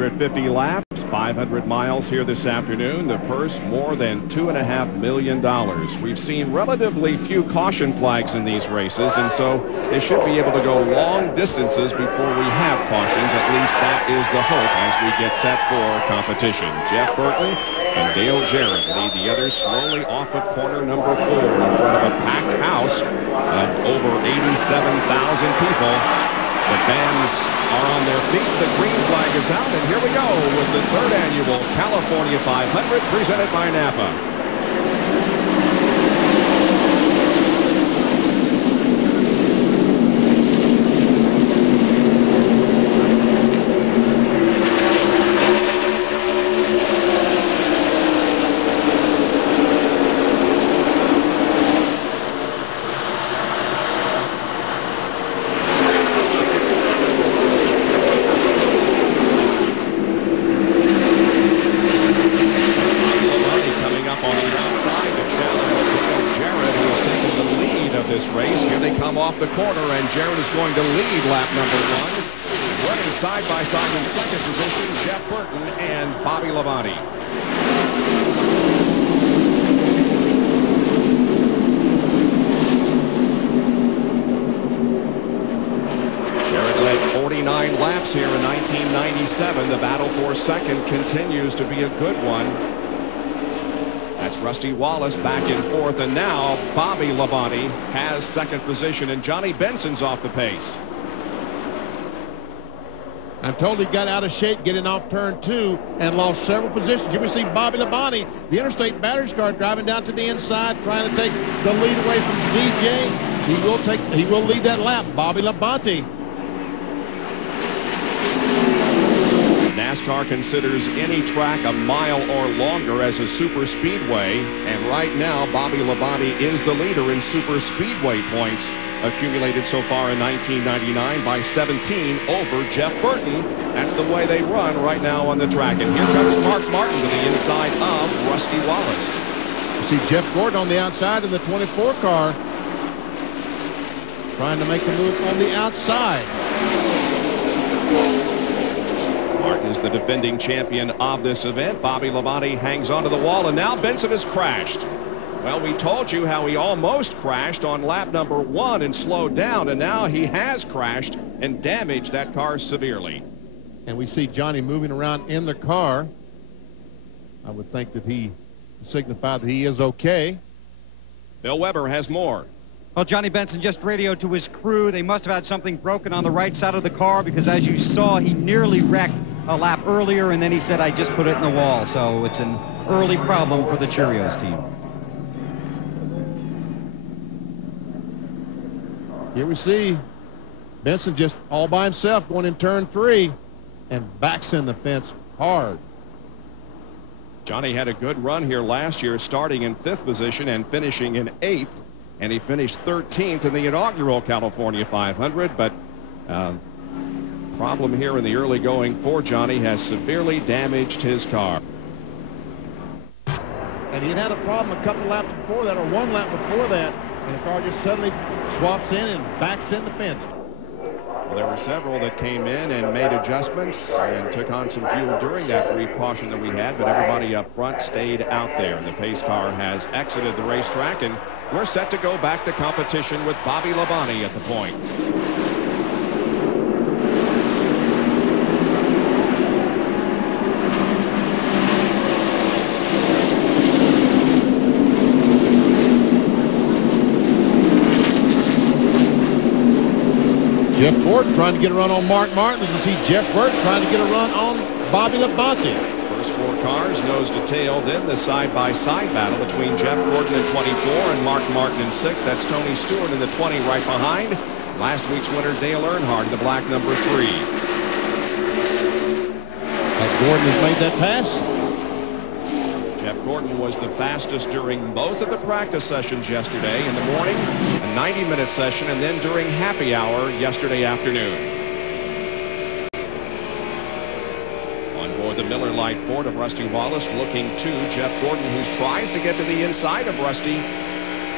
150 laps, 500 miles here this afternoon. The purse more than $2.5 million. We've seen relatively few caution flags in these races, and so they should be able to go long distances before we have cautions. At least that is the hope as we get set for competition. Jeff Burton and Dale Jarrett lead the others slowly off of corner number 4 in front of a packed house of over 87,000 people. The fans are on their feet. The green flag is out, and here we go with the 3rd annual California 500 presented by NAPA. The corner, and Jarrett is going to lead lap number 1. Running side by side in 2nd position, Jeff Burton and Bobby Labonte. Jarrett led 49 laps here in 1997. The battle for 2nd continues to be a good one. That's Rusty Wallace back in 4th, and now Bobby Labonte has 2nd position, and Johnny Benson's off the pace. I'm told he got out of shape getting off turn 2 and lost several positions. Here we see Bobby Labonte, the Interstate Batteries car, driving down to the inside, trying to take the lead away from DJ. He will lead that lap. Bobby Labonte. NASCAR considers any track a mile or longer as a super speedway, and right now Bobby Labonte is the leader in super speedway points, accumulated so far in 1999 by 17 over Jeff Burton. That's the way they run right now on the track, and here comes Mark Martin to the inside of Rusty Wallace. You see Jeff Gordon on the outside in the 24 car, trying to make the move on the outside. Martin is the defending champion of this event. Bobby Labonte hangs onto the wall, and now Benson has crashed. Well, we told you how he almost crashed on lap number 1 and slowed down, and now he has crashed and damaged that car severely. And we see Johnny moving around in the car. I would think that he signified that he is okay. Bill Weber has more. Well, Johnny Benson just radioed to his crew. They must have had something broken on the right side of the car, because as you saw, he nearly wrecked a lap earlier, and then he said, I just put it in the wall. So it's an early problem for the Cheerios team. Here we see Benson just all by himself going in turn 3 and backs in the fence hard. Johnny had a good run here last year, starting in 5th position and finishing in 8th. And he finished 13th in the inaugural California 500, but problem here in the early going for Johnny has severely damaged his car. And he had a problem a couple laps before that, or 1 lap before that, and the car just suddenly swaps in and backs in the fence. Well, there were several that came in and made adjustments and took on some fuel during that brief caution that we had, but everybody up front stayed out there. And the pace car has exited the racetrack, and we're set to go back to competition with Bobby Labonte at the point. Jeff Gordon trying to get a run on Mark Martin. As you see Jeff Burton trying to get a run on Bobby Labonte. First 4 cars nose to tail, then the side-by-side battle between Jeff Gordon in 24 and Mark Martin in 6. That's Tony Stewart in the 20 right behind. Last week's winner Dale Earnhardt in the black number 3. Gordon has made that pass. Jeff Gordon was the fastest during both of the practice sessions yesterday in the morning, a 90-minute session, and then during happy hour yesterday afternoon. On board the Miller Lite Ford of Rusty Wallace, looking to Jeff Gordon, who tries to get to the inside of Rusty.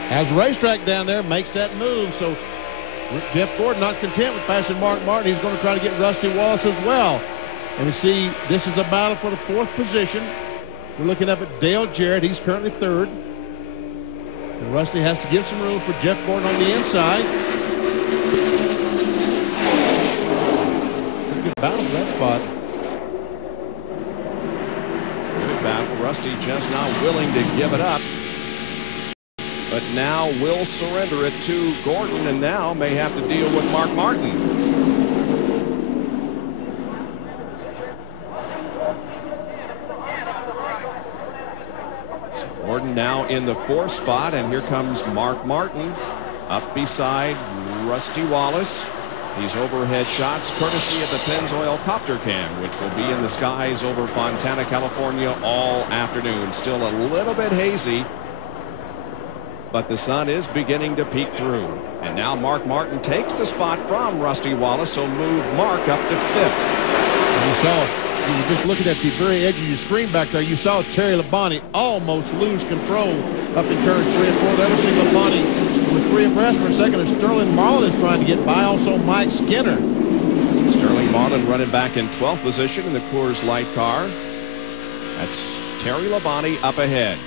Has a racetrack down there, makes that move. So Jeff Gordon not content with passing Mark Martin. He's going to try to get Rusty Wallace as well. And we see this is a battle for the 4th position. We're looking up at Dale Jarrett. He's currently 3rd. And Rusty has to give some room for Jeff Gordon on the inside. Pretty good battle for that spot. Good battle. Rusty just not willing to give it up. But now will surrender it to Gordon, and now may have to deal with Mark Martin. Gordon now in the 4th spot, and here comes Mark Martin up beside Rusty Wallace. These overhead shots courtesy of the Pennzoil Copter Cam, which will be in the skies over Fontana, California all afternoon. Still a little bit hazy, but the sun is beginning to peek through. And now Mark Martin takes the spot from Rusty Wallace, so move Mark up to 5th. And you saw, you were just looking at the very edge of your screen back there, you saw Terry Labonte almost lose control up in turns 3 and 4. There we see Labonte with 3 abreast for a second, and Sterling Marlin is trying to get by. Also Mike Skinner. Sterling Marlin running back in 12th position in the Coors Light car. That's Terry Labonte up ahead.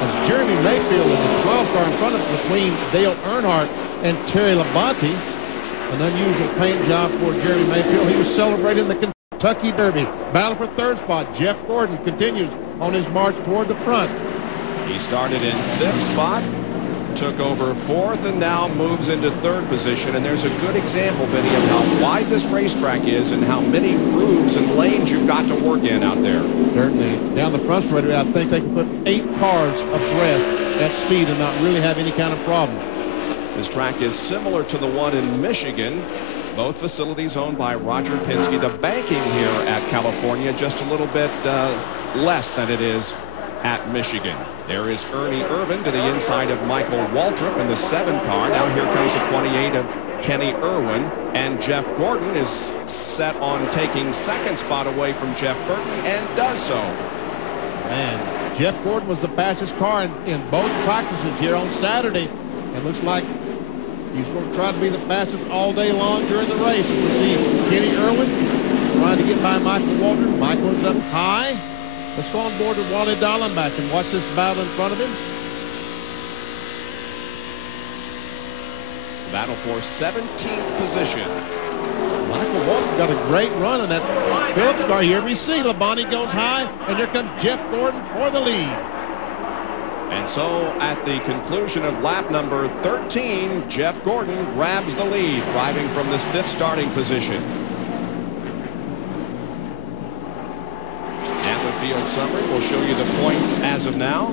As Jeremy Mayfield in the 12 car in front of between Dale Earnhardt and Terry Labonte. An unusual paint job for Jeremy Mayfield. He was celebrating the Kentucky Derby. Battle for 3rd spot. Jeff Gordon continues on his march toward the front. He started in 5th spot, took over 4th, and now moves into 3rd position. And there's a good example, Benny, of how wide this racetrack is and how many grooves and lanes you've got to work in out there. Certainly. Down the front straightaway, I think they can put 8 cars abreast at speed and not really have any kind of problem. This track is similar to the one in Michigan. Both facilities owned by Roger Penske. The banking here at California just a little bit less than it is at Michigan. There is Ernie Irvin to the inside of Michael Waltrip in the 7 car. Now here comes the 28 of Kenny Irwin. And Jeff Gordon is set on taking 2nd spot away from Jeff Burton and does so. Man, Jeff Gordon was the fastest car in both practices here on Saturday. It looks like he's going to try to be the fastest all day long during the race. And we'll see Kenny Irwin trying to get by Michael Walter. Michael's up high. Let's go on board with Wally Dallenbach and watch this battle in front of him. Battle for 17th position. Michael Walter got a great run in that Phillips car. Here we see Labonte goes high, and here comes Jeff Gordon for the lead. And so at the conclusion of lap number 13, Jeff Gordon grabs the lead, driving from this 5th starting position. NAPA field summary will show you the points as of now.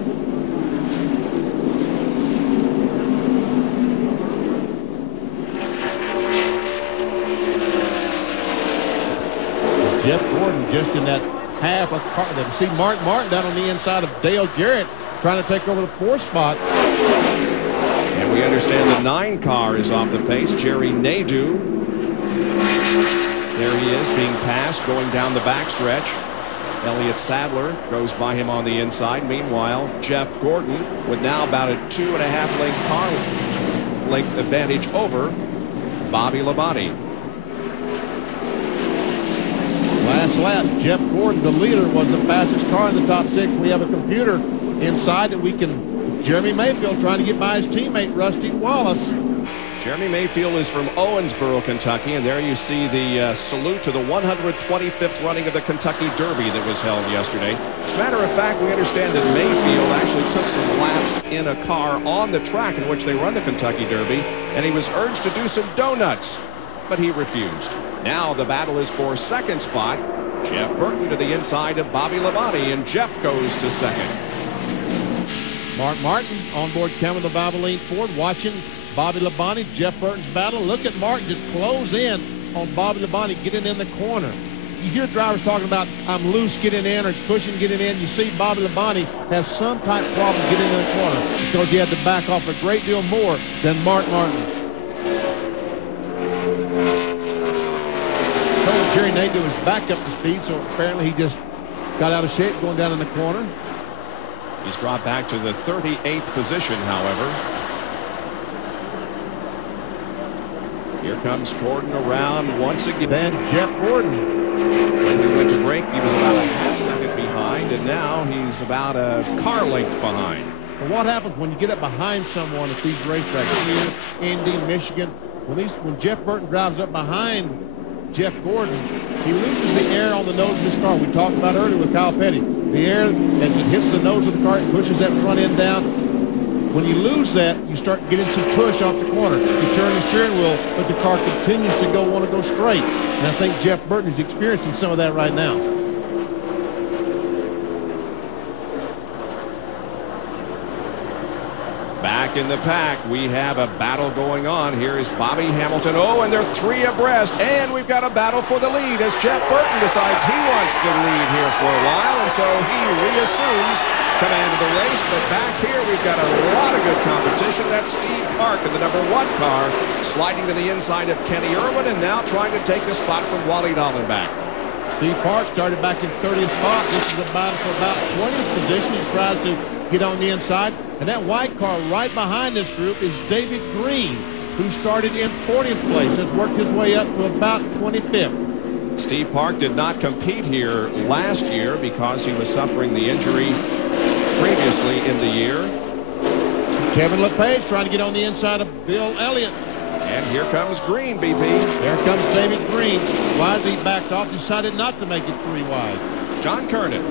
Jeff Gordon just in that half of car. See Mark Martin down on the inside of Dale Jarrett, trying to take over the 4th spot. And we understand the 9 car is off the pace. Jerry Nadeau. There he is being passed going down the backstretch. Elliott Sadler goes by him on the inside. Meanwhile, Jeff Gordon with now about a 2.5 length car length advantage over Bobby Labonte. Last lap, Jeff Gordon, the leader, was the fastest car in the top 6. We have a computer inside that we can. Jeremy Mayfield trying to get by his teammate Rusty Wallace. Jeremy Mayfield is from Owensboro, Kentucky, and there you see the salute to the 125th running of the Kentucky Derby that was held yesterday. As a matter of fact, we understand that Mayfield actually took some laps in a car on the track in which they run the Kentucky Derby, and he was urged to do some donuts, but he refused. Now the battle is for 2nd spot. Jeff Burton to the inside of Bobby Labonte, and Jeff goes to 2nd. Mark Martin on board Kevin the Valvoline Ford, watching Bobby Labonte, Jeff Burton's battle. Look at Martin just close in on Bobby Labonte getting in the corner. You hear drivers talking about, I'm loose getting in or pushing getting in. You see Bobby Labonte has some type of problem getting in the corner because he had to back off a great deal more than Mark Martin. Jerry Nadeau is back up to speed, so apparently he just got out of shape going down in the corner. He's dropped back to the 38th position, however. Here comes Gordon around once again. Then Jeff Gordon. When we went to break, he was about a half-second behind, and now he's about a car length behind. Well, what happens when you get up behind someone at these racetracks here, Indy, Michigan? When Jeff Burton drives up behind Jeff Gordon, he loses the air on the nose of his car. We talked about earlier with Kyle Petty. The air that hits the nose of the car, it pushes that front end down. When you lose that, you start getting some push off the corner. You turn the steering wheel, but the car continues to want to go straight. And I think Jeff Burton is experiencing some of that right now. Back in the pack, we have a battle going on. Here is Bobby Hamilton. Oh, and they're 3 abreast. And we've got a battle for the lead as Jeff Burton decides he wants to lead here for a while. And so he reassumes command of the race. But back here, we've got a lot of good competition. That's Steve Park in the #1 car, sliding to the inside of Kenny Irwin and now trying to take the spot from Wally Dallenbach. Steve Park started back in 30th spot. This is a battle for about 20th position. He tries to get on the inside. And that white car right behind this group is David Green, who started in 40th place, has worked his way up to about 25th. Steve Park did not compete here last year because he was suffering the injury previously in the year. Kevin LePage trying to get on the inside of Bill Elliott. And here comes Green, BP. There comes David Green. Wisely backed off, decided not to make it 3 wide. John Kernan.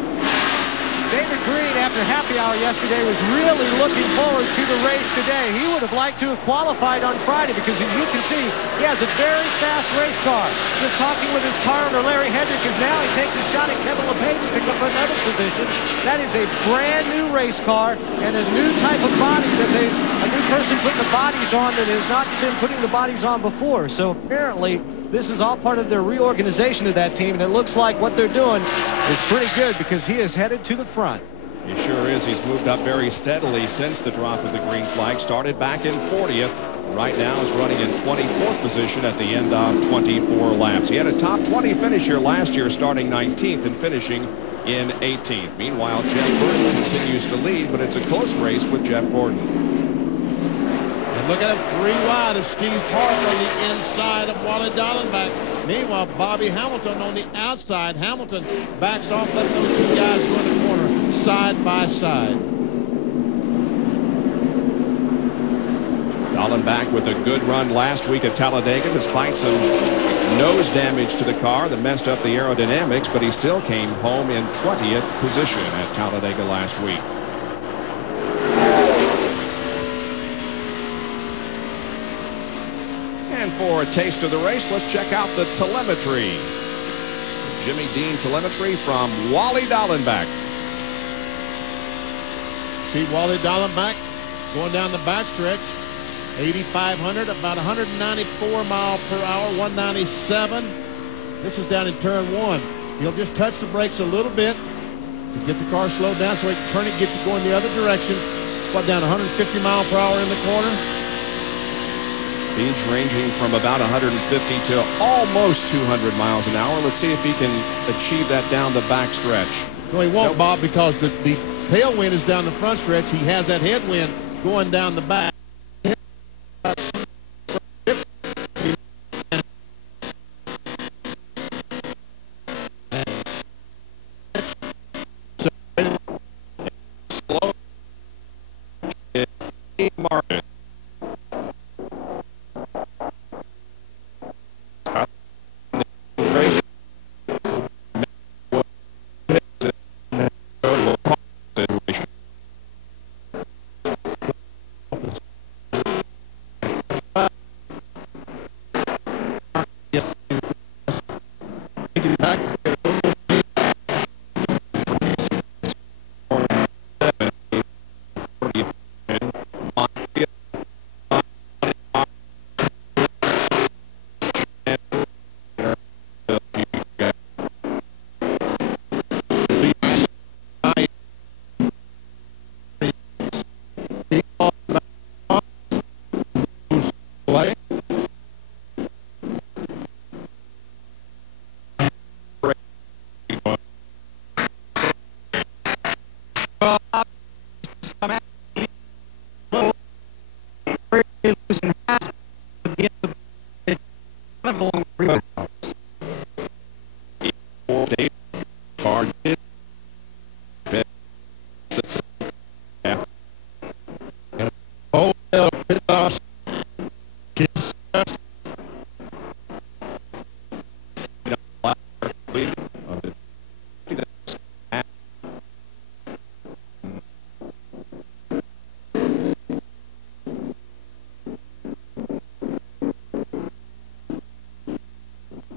David Green, after happy hour yesterday, was really looking forward to the race today. He would have liked to have qualified on Friday because, as you can see, he has a very fast race car. Just talking with his car owner, Larry Hendrick, is now he takes a shot at Kevin LePage to pick up another position. That is a brand new race car and a new type of body that a new person putting the bodies on that has not been putting the bodies on before. So apparently, this is all part of their reorganization of that team, and it looks like what they're doing is pretty good because he is headed to the front. He sure is. He's moved up very steadily since the drop of the green flag. Started back in 40th. Right now is running in 24th position at the end of 24 laps. He had a top 20 finish here last year, starting 19th and finishing in 18th. Meanwhile, Jeff Gordon continues to lead, but it's a close race with Jeff Gordon. Look at him, 3 wide of Steve Park on the inside of Wally Dallenbach. Meanwhile, Bobby Hamilton on the outside. Hamilton backs off, letting those 2 guys go in the corner side by side. Dallenbach with a good run last week at Talladega, despite some nose damage to the car that messed up the aerodynamics, but he still came home in 20th position at Talladega last week. And for a taste of the race, let's check out the telemetry. Jimmy Dean telemetry from Wally Dallenbach. See Wally Dallenbach going down the backstretch. 8,500, about 194 miles per hour, 197. This is down in turn 1. He'll just touch the brakes a little bit to get the car slowed down so he can turn it, get to going the other direction. What, down 150 miles per hour in the corner? Speeds ranging from about 150 to almost 200 miles an hour. Let's see if he can achieve that down the back stretch. No, he won't, Bob, because the tailwind is down the front stretch. He has that headwind going down the back. Slow market.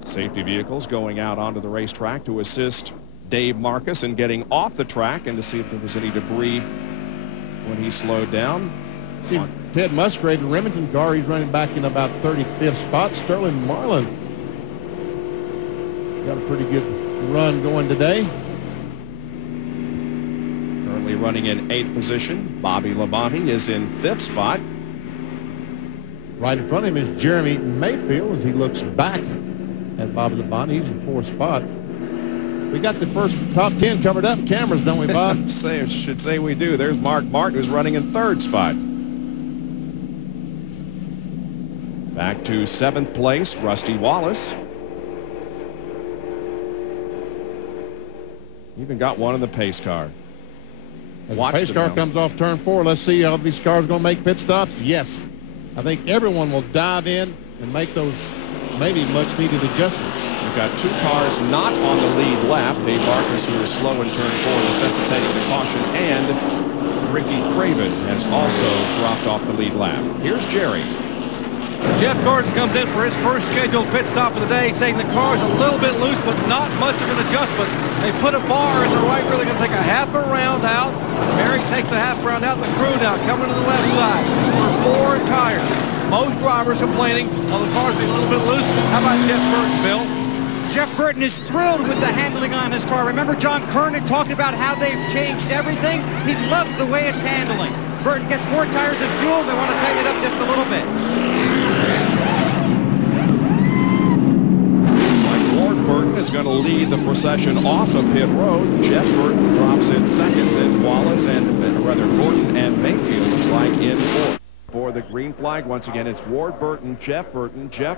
Safety vehicles going out onto the racetrack to assist Dave Marcus in getting off the track and to see if there was any debris when he slowed down. See, Ted Musgrave, the Remington car, he's running back in about 35th spot. Sterling Marlin got a pretty good run going today. Currently running in 8th position. Bobby Labonte is in 5th spot. Right in front of him is Jeremy Mayfield as he looks back at Bobby Labonte. He's in 4th spot. We got the first top 10 covered up in cameras, don't we, Bob? Should say we do. There's Mark Martin, who's running in 3rd spot. Back to 7th place, Rusty Wallace. Even got one in the pace car. As the pace car comes off turn 4, let's see how these cars going to make pit stops. Yes, I think everyone will dive in and make those maybe much needed adjustments. We've got 2 cars not on the lead lap. Dave Marcus, who is slow in turn 4, necessitating the caution, and Ricky Craven has also dropped off the lead lap. Here's Jerry. Jeff Gordon comes in for his first scheduled pit stop of the day, saying the car's a little bit loose, but not much of an adjustment. They put a bar in the right rear. They're going to take a half a round out. Mary takes a half round out. The crew now coming to the left side for 4 tires. Most drivers complaining of the cars being a little bit loose. How about Jeff Burton, Bill? Jeff Burton is thrilled with the handling on his car. Remember John Kern had talked about how they've changed everything? He loves the way it's handling. Burton gets 4 tires of fuel. They want to tighten it up just a little bit. Burton is going to lead the procession off of pit road. Jeff Burton drops in 2nd, then Wallace and rather Gordon and Mayfield looks like in 4th. For the green flag, once again, it's Ward Burton, Jeff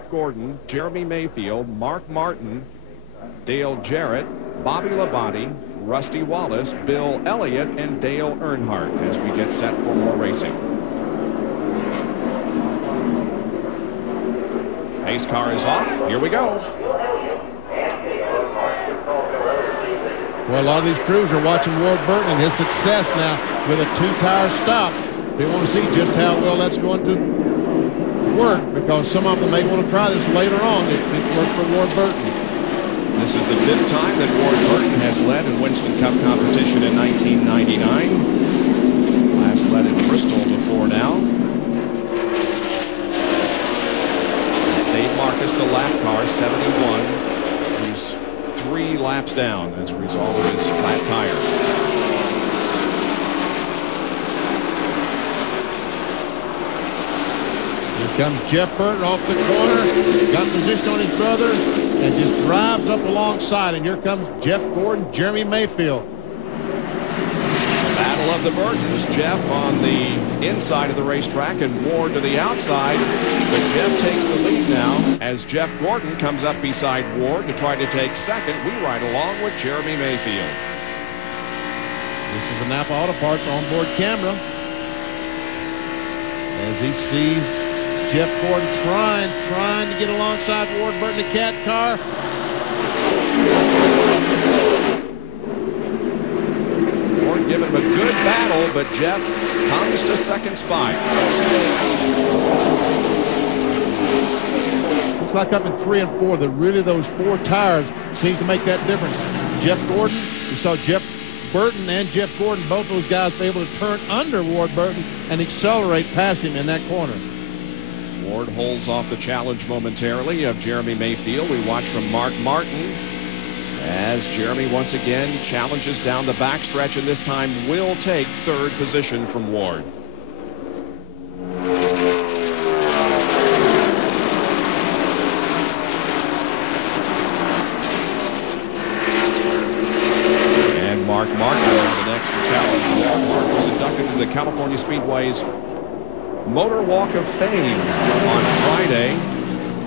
Gordon, Jeremy Mayfield, Mark Martin, Dale Jarrett, Bobby Labonte, Rusty Wallace, Bill Elliott, and Dale Earnhardt as we get set for more racing. Pace car is off. Here we go. Well, a lot of these crews are watching Ward Burton and his success now with a 2-tire stop. They want to see just how well that's going to work, because some of them may want to try this later on if it worked for Ward Burton. This is the 5th time that Ward Burton has led in Winston Cup competition in 1999. Last led in Bristol before now. It's Dave Marcus, the lap car, 71. He's 3 laps down as a result of his flat tire. Here comes Jeff Burton off the corner, got position on his brother, and just drives up alongside. And here comes Jeff Gordon, Jeremy Mayfield. Battle of the Burtons. Jeff on the inside of the racetrack and Ward to the outside. But Jeff takes the lead now as Jeff Gordon comes up beside Ward to try to take 2nd. We ride along with Jeremy Mayfield. This is a NAPA Auto Parts onboard camera as he sees Jeff Gordon trying to get alongside Ward Burton, the cat car. Ward giving him a good battle, but Jeff comes to 2nd spot. Looks like up in 3 and 4, that really those 4 tires seem to make that difference. Jeff Gordon, we saw Jeff Burton and Jeff Gordon, both those guys be able to turn under Ward Burton and accelerate past him in that corner. Ward holds off the challenge momentarily of Jeremy Mayfield. We watch from Mark Martin as Jeremy once again challenges down the backstretch, and this time will take 3rd position from Ward. And Mark Martin is the next to challenge Ward. Mark was inducted into the California Speedway's Motor Walk of Fame on Friday.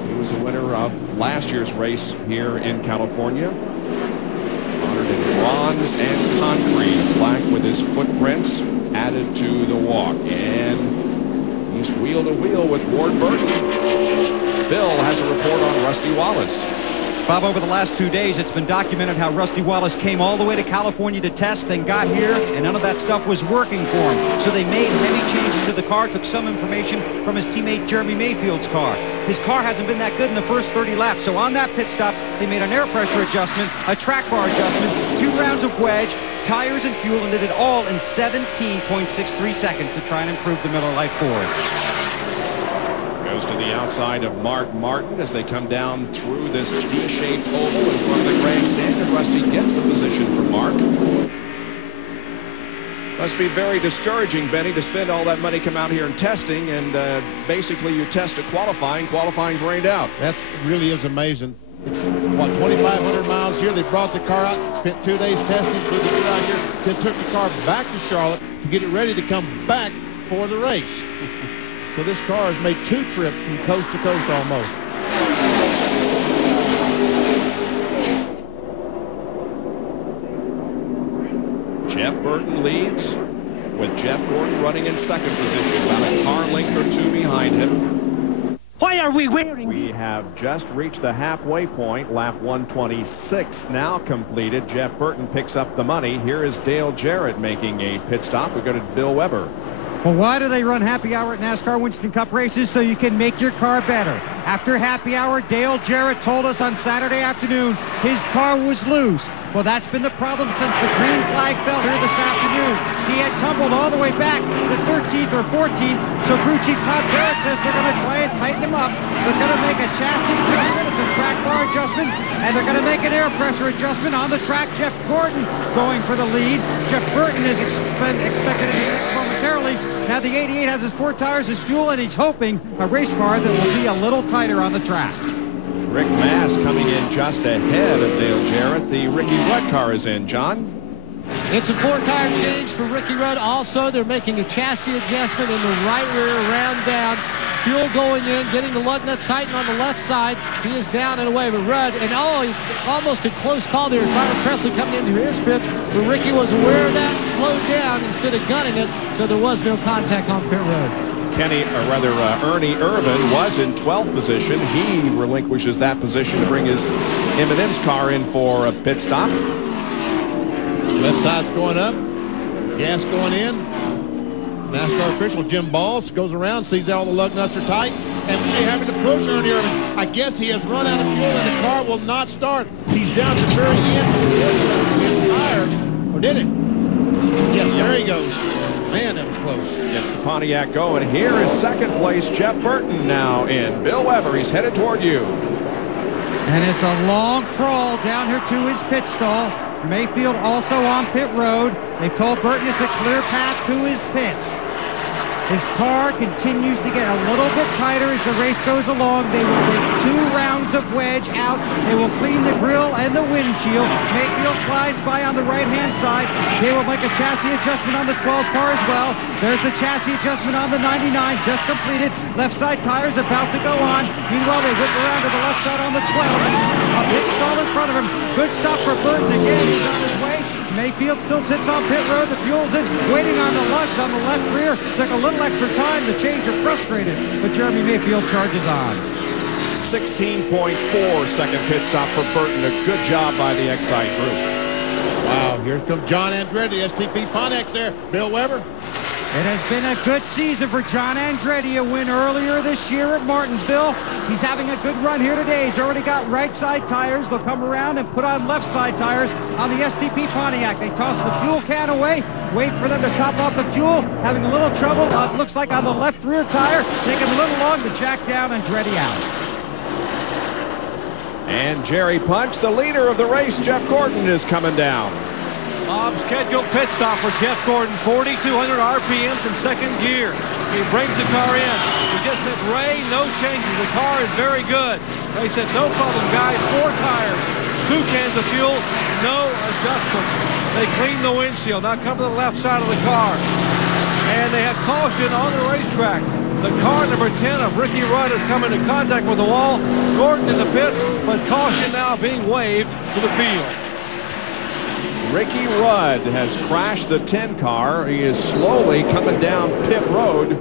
He was was the winner of last year's race here in California. Honored in bronze and concrete, black with his footprints added to the walk. And he's wheel to wheel with Ward Burton. Bill has a report on Rusty Wallace. Bob, over the last 2 days, it's been documented how Rusty Wallace came all the way to California to test, then got here, and none of that stuff was working for him. So they made heavy changes to the car, took some information from his teammate Jeremy Mayfield's car. His car hasn't been that good in the first 30 laps, so on that pit stop, they made an air pressure adjustment, a track bar adjustment, 2 rounds of wedge, tires and fuel, and did it all in 17.63 seconds to try and improve the Miller Lite Ford. Goes to the outside of Mark Martin as they come down through this D-shaped oval in front of the grandstand, and Rusty gets the position for Mark. Must be very discouraging, Benny, to spend all that money, come out here and testing, and basically you test to qualifying's rained out. That really is amazing. It's, what, 2,500 miles here. They brought the car out, spent 2 days testing, flew the out here, then took the car back to Charlotte to get it ready to come back for the race. So this car has made 2 trips from coast to coast almost. Jeff Burton leads, with Jeff Gordon running in second position, about a car length or 2 behind him. Why are we wearing? We have just reached the halfway point. Lap 126 now completed. Jeff Burton picks up the money. Here is Dale Jarrett making a pit stop. We go to Bill Weber. Well, why do they run happy hour at NASCAR Winston Cup races? So you can make your car better. After happy hour, Dale Jarrett told us on Saturday afternoon his car was loose. Well, that's been the problem since the green flag fell here this afternoon. He had tumbled all the way back to 13th or 14th. So crew chief Todd Barrett says they're going to try and tighten him up. They're going to make a chassis adjustment. It's a track bar adjustment. And they're going to make an air pressure adjustment on the track. Jeff Gordon going for the lead. Jeff Burton is expected to be next momentarily. Now the 88 has his 4 tires, his fuel, and he's hoping a race car that will be a little tighter on the track. Rick Mass coming in just ahead of Dale Jarrett. The Ricky Rudd car is in. John? It's a 4-tire change for Ricky Rudd. Also, they're making a chassis adjustment in the right rear, round down. Fuel going in, getting the lug nuts tightened on the left side. He is down and away. But Rudd, and almost a close call there. Byron Presley coming into his pits, but Ricky was aware of that, slowed down instead of gunning it, so there was no contact on pit road. Ernie Irvin was in 12th position. He relinquishes that position to bring his M&M's car in for a pit stop. Left side's going up, gas going in. NASCAR official Jim Balls goes around, sees that all the lug nuts are tight, and we see having to push Ernie Irvin. I guess he has run out of fuel and the car will not start. He's down to the very end. His tires, or did it? Yes, there he goes. Man, that was close. Gets the Pontiac going. Here is second place Jeff Burton now in. Bill Weber, he's headed toward you. And it's a long crawl down here to his pit stall. Mayfield also on pit road. They've told Burton it's a clear path to his pits. His car continues to get a little bit tighter as the race goes along. They will take 2 rounds of wedge out. They will clean the grill and the windshield. Mayfield slides by on the right-hand side. They will make a chassis adjustment on the 12 car as well. There's the chassis adjustment on the 99, just completed. Left side tires about to go on. Meanwhile, they whip around to the left side on the 12. A pit stall in front of him. Good stop for Burton again. He's on his way. Mayfield still sits on pit road. The fuel's in, waiting on the lugs on the left rear. Took a little extra time. The changer frustrated, but Jeremy Mayfield charges on. 16.4 second pit stop for Burton. A good job by the Excite group. Wow, here comes John Andretti, STP Pontiac there. Bill Weber. It has been a good season for John Andretti, a win earlier this year at Martinsville. He's having a good run here today. He's already got right side tires. They'll come around and put on left side tires on the SDP Pontiac. They toss the fuel can away, wait for them to top off the fuel. Having a little trouble, it looks like on the left rear tire. Taking a little long to jack down Andretti out. And Jerry Punch, the leader of the race, Jeff Gordon, is coming down. Scheduled pit stop for Jeff Gordon, 4,200 RPMs in second gear. He brings the car in. He just said, Ray, no changes. The car is very good. They said, no problem, guys. 4 tires, 2 cans of fuel, no adjustment. They cleaned the windshield. Now come to the left side of the car. And they have caution on the racetrack. The car number 10 of Ricky Rudd has come into contact with the wall. Gordon in the pits, but caution now being waved to the field. Ricky Rudd has crashed the 10 car. He is slowly coming down pit road,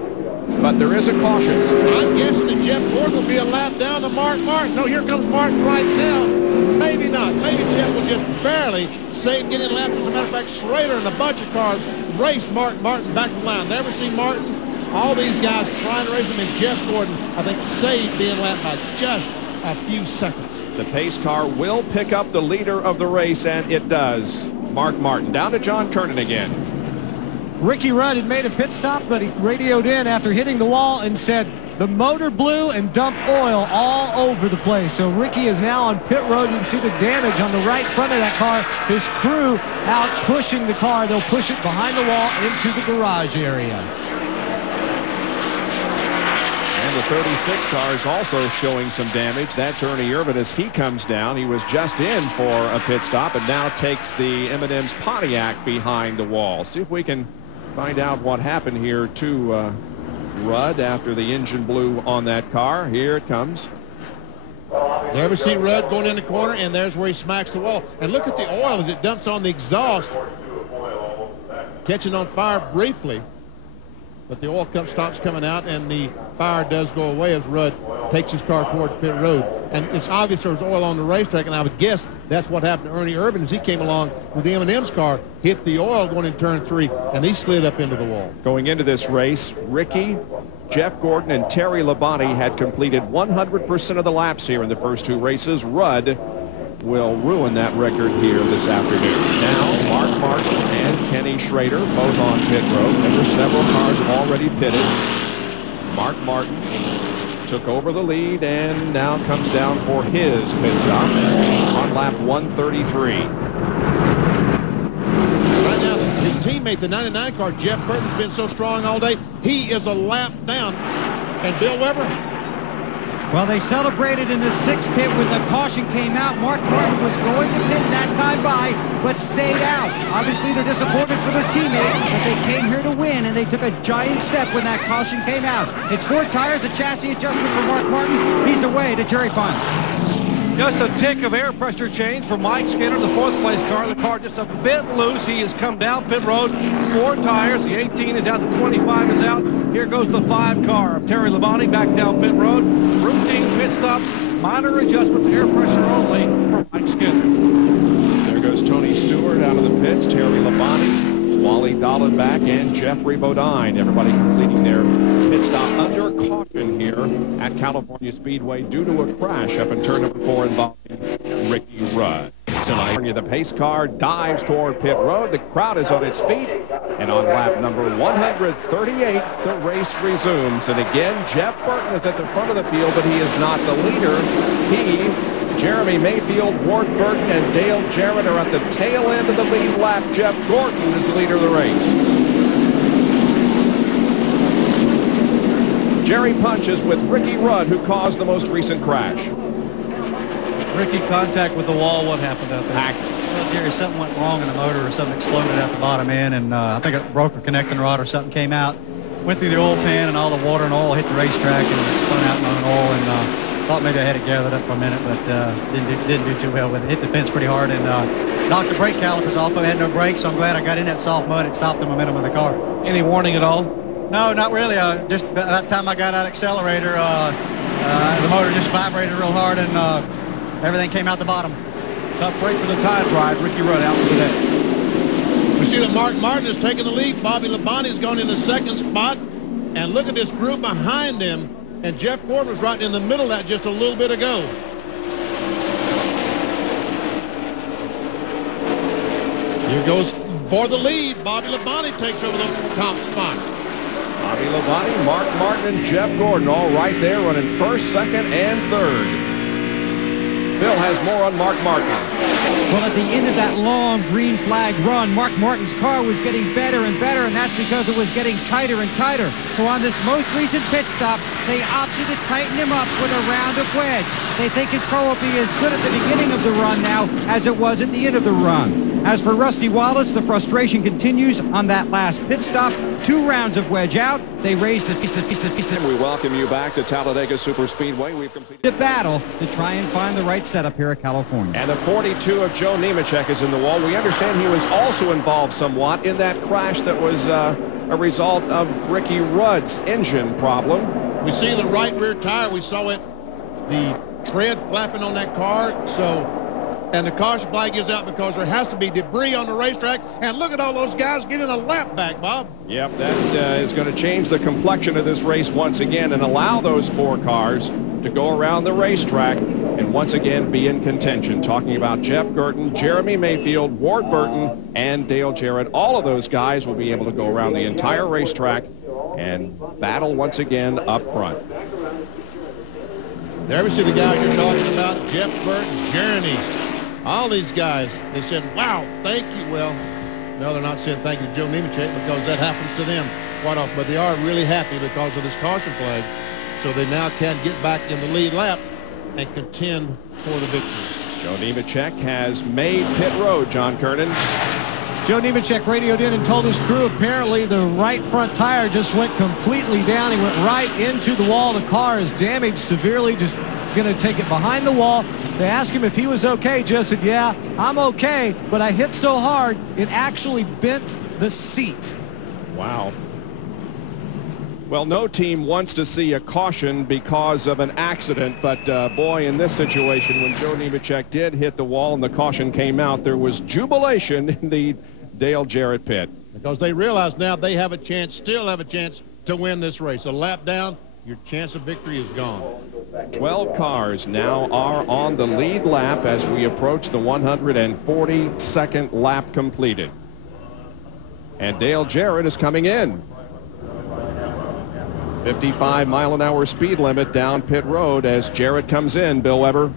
but there is a caution. I'm guessing that Jeff Gordon will be a lap down to Mark Martin. No, here comes Martin right now. Maybe not. Maybe Jeff will just barely save getting lapped. As a matter of fact, Schrader and a bunch of cars raced Mark Martin back from the line. Never seen Martin. All these guys trying to race him, and Jeff Gordon, I think, saved being lapped by just a few seconds. The pace car will pick up the leader of the race, and it does. Mark Martin. Down to John Kernan again. Ricky Rudd had made a pit stop, but he radioed in after hitting the wall and said the motor blew and dumped oil all over the place. So Ricky is now on pit road. You can see the damage on the right front of that car. His crew out pushing the car. They'll push it behind the wall into the garage area. And the 36 car is also showing some damage. That's Ernie Irvin as he comes down. He was just in for a pit stop and now takes the M&M's Pontiac behind the wall. See if we can find out what happened here to Rudd after the engine blew on that car. Here it comes. There we see Rudd going in the corner, and there's where he smacks the wall. And look at the oil as it dumps on the exhaust, catching on fire briefly. But the oil stops coming out, and the fire does go away as Rudd takes his car towards pit road. And it's obvious there's oil on the racetrack, and I would guess that's what happened to Ernie Irvin as he came along with the M&M's car, hit the oil going in turn 3, and he slid up into the wall. Going into this race, Ricky, Jeff Gordon, and Terry Labonte had completed 100% of the laps here in the first 2 races. Rudd will ruin that record here this afternoon. Now, Mark Martin and Kenny Schrader both on pit road. Remember, several cars have already pitted. Mark Martin took over the lead and now comes down for his pit stop on lap 133. Right now, his teammate, the 99 car, Jeff Burton's been so strong all day. He is a lap down. And Bill Weber? Well, they celebrated in the 6th pit when the caution came out. Mark Martin was going to pit that time by, but stayed out. Obviously, they're disappointed for their teammate, but they came here to win, and they took a giant step when that caution came out. It's 4 tires, a chassis adjustment for Mark Martin. He's away to Jerry Punch. Just a tick of air pressure change for Mike Skinner, the 4th place car. The car just a bit loose. He has come down pit road. 4 tires. The 18 is out. The 25 is out. Here goes the 5 car of Terry Labonte back down pit road. Routine pit stop. Minor adjustments, air pressure only for Mike Skinner. There goes Tony Stewart out of the pits. Terry Labonte, Wally Dallenbach, and Jeffrey Bodine. Everybody completing their pit stop under caution here at California Speedway due to a crash up in turn number 4 involving Ricky Rudd. Tonight, the pace car dives toward pit road. The crowd is on its feet. And on lap number 138, the race resumes. And again, Jeff Burton is at the front of the field, but he is not the leader. He, Jeremy Mayfield, Ward Burton, and Dale Jarrett are at the tail end of the lead lap. Jeff Gordon is the leader of the race. Jerry Punch is with Ricky Rudd, who caused the most recent crash. Ricky, contact with the wall. What happened out there? Well, Jerry, something went wrong in the motor, or something exploded at the bottom end, and I think it broke a connecting rod or something came out. Went through the oil pan, and all the water and oil hit the racetrack, and it spun out on oil, and thought maybe I had it gathered up for a minute, but didn't do too well with it. Hit the fence pretty hard and knocked the brake calipers off. I had no brakes, so I'm glad I got in that soft mud. It stopped the momentum of the car. Any warning at all? No, not really. Just about the time I got out accelerator, the motor just vibrated real hard, and everything came out the bottom. Tough break for the time drive. Ricky Rudd out for today. We see that Mark Martin is taking the lead. Bobby Labonte's gone in the 2nd spot. And look at this group behind them. And Jeff Gordon was right in the middle of that just a little bit ago. Here goes for the lead. Bobby Labonte takes over the top spot. Bobby Labonte, Mark Martin, and Jeff Gordon all right there running 1st, 2nd, and 3rd. Bill has more on Mark Martin. Well, at the end of that long green flag run, Mark Martin's car was getting better and better, and that's because it was getting tighter and tighter. So on this most recent pit stop, they opted to tighten him up with a round of wedge. They think his car will be as good at the beginning of the run now as it was at the end of the run. As for Rusty Wallace, the frustration continues on that last pit stop. 2 rounds of wedge out. They raised the We welcome you back to Talladega Superspeedway. We've completed battle to try and find the right setup here at California. And the 42 of Joe Nemechek is in the wall. We understand he was also involved somewhat in that crash that was a result of Ricky Rudd's engine problem. We see the right rear tire. We saw it, the tread flapping on that car. And the caution flag is out because there has to be debris on the racetrack. And look at all those guys getting a lap back, Bob. Yep, that is going to change the complexion of this race once again and allow those 4 cars to go around the racetrack and once again be in contention. Talking about Jeff Gurton, Jeremy Mayfield, Ward Burton, and Dale Jarrett. All of those guys will be able to go around the entire racetrack and battle once again up front. There we see the guy you're talking about, Jeff Burton, Jeremy. All these guys, they said, wow, thank you. Well, no, they're not saying thank you to Joe Nemechek because that happens to them quite often. But they are really happy because of this caution flag. So they now can get back in the lead lap and contend for the victory. Joe Nemechek has made pit road, John Kernan. Joe Nemechek radioed in and told his crew apparently the right front tire just went completely down. He went right into the wall. The car is damaged severely. Just is going to take it behind the wall. They asked him if he was okay. Joe said, yeah, I'm okay, but I hit so hard it actually bent the seat. Wow. Well, no team wants to see a caution because of an accident, but boy, in this situation, when Joe Nemechek did hit the wall and the caution came out, there was jubilation in the Dale Jarrett pit. Because they realize now they have a chance, still have a chance to win this race. A lap down, your chance of victory is gone. 12 cars now are on the lead lap as we approach the 142nd lap completed. And Dale Jarrett is coming in. 55-mile-an-hour speed limit down pit road as Jarrett comes in, Bill Weber.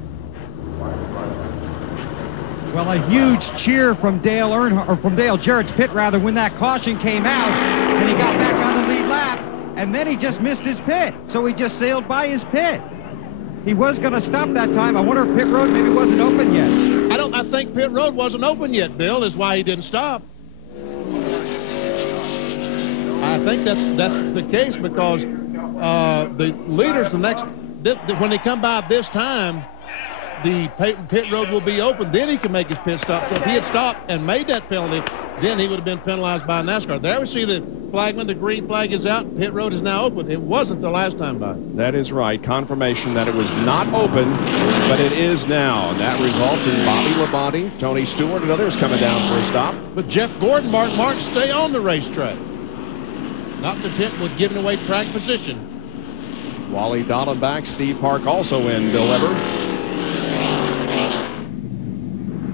Well, a huge cheer from Dale Jarrett's pit rather when that caution came out and he got back on the lead lap, and then he just missed his pit, so he just sailed by his pit. He was going to stop that time. I wonder if pit road maybe wasn't open yet. I think pit road wasn't open yet, Bill, is why he didn't stop. I think that's the case because the leaders when they come by this time, the pit road will be open. Then he can make his pit stop. So if he had stopped and made that penalty, then he would have been penalized by NASCAR. There we see the flagman. The green flag is out. Pit road is now open. It wasn't the last time by. That is right. Confirmation that it was not open, but it is now. And that results in Bobby Labonte, Tony Stewart, and others coming down for a stop. But Jeff Gordon, Mark Martin stay on the racetrack. Not content with giving away track position. Wally Dallenbach, Steve Park also in, Bill Weber.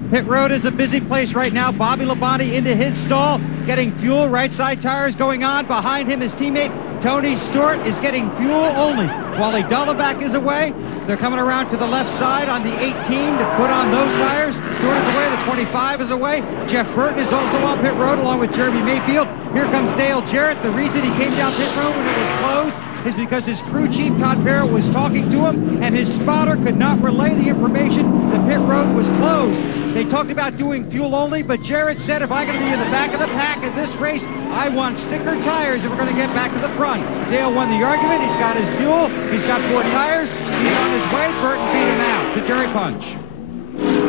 Pit road is a busy place right now. Bobby Labonte into his stall, getting fuel. Right side tires going on. Behind him, his teammate Tony Stewart is getting fuel only. Wally Dallenbach is away. They're coming around to the left side on the 18 to put on those tires. Stewart is away. The 25 is away. Jeff Burton is also on pit road along with Jeremy Mayfield. Here comes Dale Jarrett. The reason he came down pit road when it was closed is because his crew chief, Todd Barrow, was talking to him, and his spotter could not relay the information the pit road was closed. They talked about doing fuel only, but Jarrett said, if I'm going to be in the back of the pack in this race, I want sticker tires if we're going to get back to the front. Dale won the argument. He's got his fuel. He's got 4 tires. He's on his way. Burton beat him out. The Jerry Punch.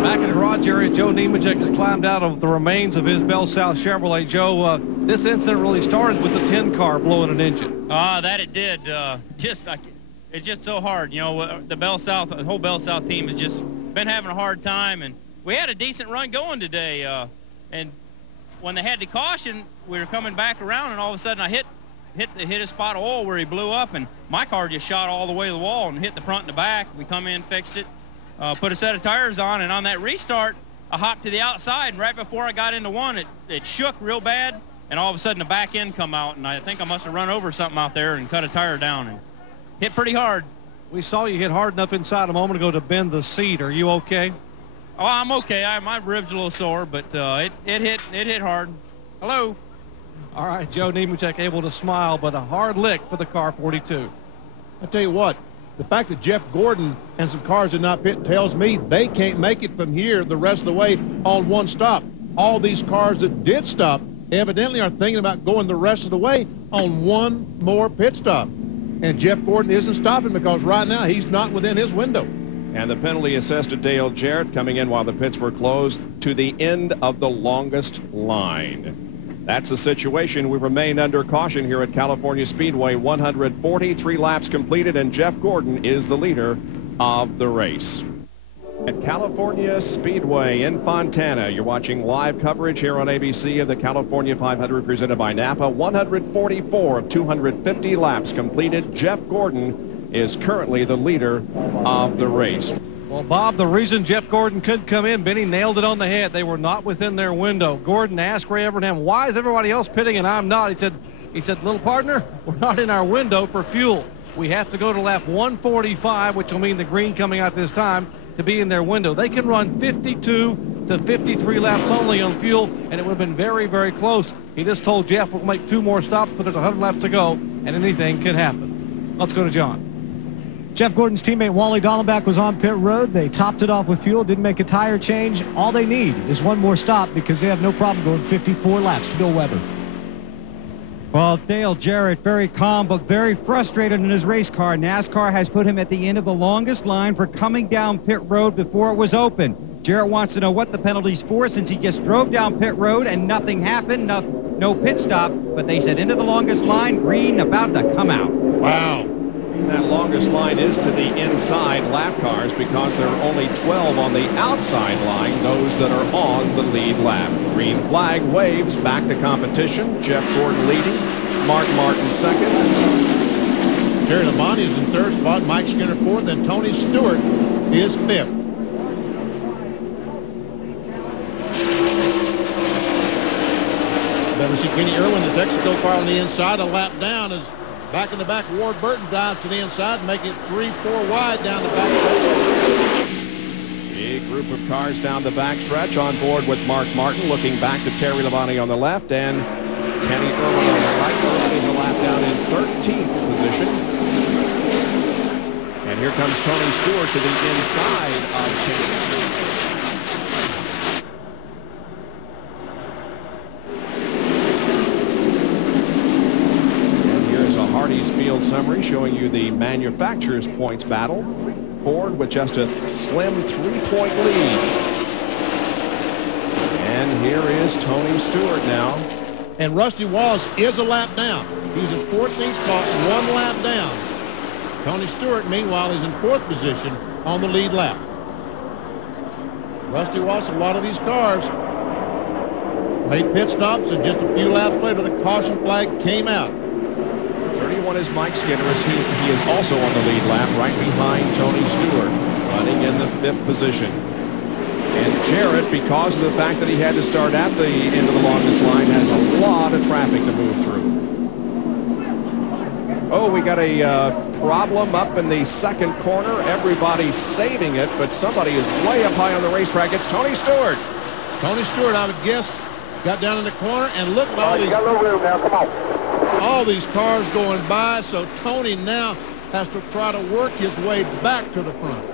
Back in the garage area, Joe Nemechek has climbed out of the remains of his Bell South Chevrolet. Joe, this incident really started with the 10 car blowing an engine. That it did. It's just so hard. You know, the whole Bell South team has just been having a hard time, and we had a decent run going today. And when they had the caution, we were coming back around, and all of a sudden I hit a spot of oil where he blew up, and my car just shot all the way to the wall and hit the front and the back. We come in, fixed it. Put a set of tires on, and on that restart, I hopped to the outside, and right before I got into one, it shook real bad, and all of a sudden the back end come out, and I think I must have run over something out there and cut a tire down and hit pretty hard. We saw you hit hard enough inside a moment ago to bend the seat. Are you okay? Oh, I'm okay. My rib's a little sore, but it hit hard. Hello. All right, Joe Nemechek able to smile, but a hard lick for the car 42. I tell you what, the fact that Jeff Gordon and some cars did not pit tells me they can't make it from here the rest of the way on one stop. All these cars that did stop evidently are thinking about going the rest of the way on one more pit stop. And Jeff Gordon isn't stopping because right now he's not within his window. And the penalty assessed to Dale Jarrett coming in while the pits were closed to the end of the longest line. That's the situation. We remain under caution here at California Speedway. 143 laps completed, and Jeff Gordon is the leader of the race. At California Speedway in Fontana, you're watching live coverage here on ABC of the California 500 presented by NAPA. 144 of 250 laps completed. Jeff Gordon is currently the leader of the race. Well, Bob, the reason Jeff Gordon couldn't come in, Benny nailed it on the head. They were not within their window. Gordon asked Ray Evernham, why is everybody else pitting and I'm not? He said, little partner, we're not in our window for fuel. We have to go to lap 145, which will mean the green coming out this time, to be in their window. They can run 52 to 53 laps only on fuel, and it would have been very, very close. He just told Jeff we'll make 2 more stops, but there's 100 laps to go, and anything can happen. Let's go to John. Jeff Gordon's teammate Wally Dallenbach was on pit road. They topped it off with fuel, didn't make a tire change. All they need is one more stop because they have no problem going 54 laps to Bill Weber. Well, Dale Jarrett, very calm but very frustrated in his race car. NASCAR has put him at the end of the longest line for coming down pit road before it was open. Jarrett wants to know what the penalty's for since he just drove down pit road and nothing happened, no pit stop. But they said into the longest line, green about to come out. Wow. That longest line is to the inside lap cars because there are only 12 on the outside line, those that are on the lead lap. Green flag waves back to competition. Jeff Gordon leading, Mark Martin second. Terry Labonte is in third spot, Mike Skinner fourth, and Tony Stewart is fifth. Better see Kenny Irwin, the Texaco car on the inside, a lap down as back in the back, Ward Burton drives to the inside, making it 3-4 wide down the back. Big group of cars down the backstretch on board with Mark Martin, looking back to Terry Labonte on the left and Kenny Irwin on the right. Irwin is a lap down in 13th position. And here comes Tony Stewart to the inside of Kenny. Hardee's field summary showing you the manufacturer's points battle. Ford with just a slim 3-point lead. And here is Tony Stewart now. And Rusty Wallace is a lap down. He's in 14th spot, 1 lap down. Tony Stewart, meanwhile, is in 4th position on the lead lap. Rusty Wallace, a lot of these cars made pit stops, and just a few laps later, the caution flag came out. 31 is Mike Skinner, as he is also on the lead lap, right behind Tony Stewart, running in the 5th position. And Jarrett, because of the fact that he had to start at the end of the longest line, has a lot of traffic to move through. Oh, we got a problem up in the 2nd corner. Everybody's saving it, but somebody is way up high on the racetrack. It's Tony Stewart. Tony Stewart, I would guess, got down in the corner, and look at all these. You got a little room now. Come on. All these cars going by, so Tony now has to try to work his way back to the front.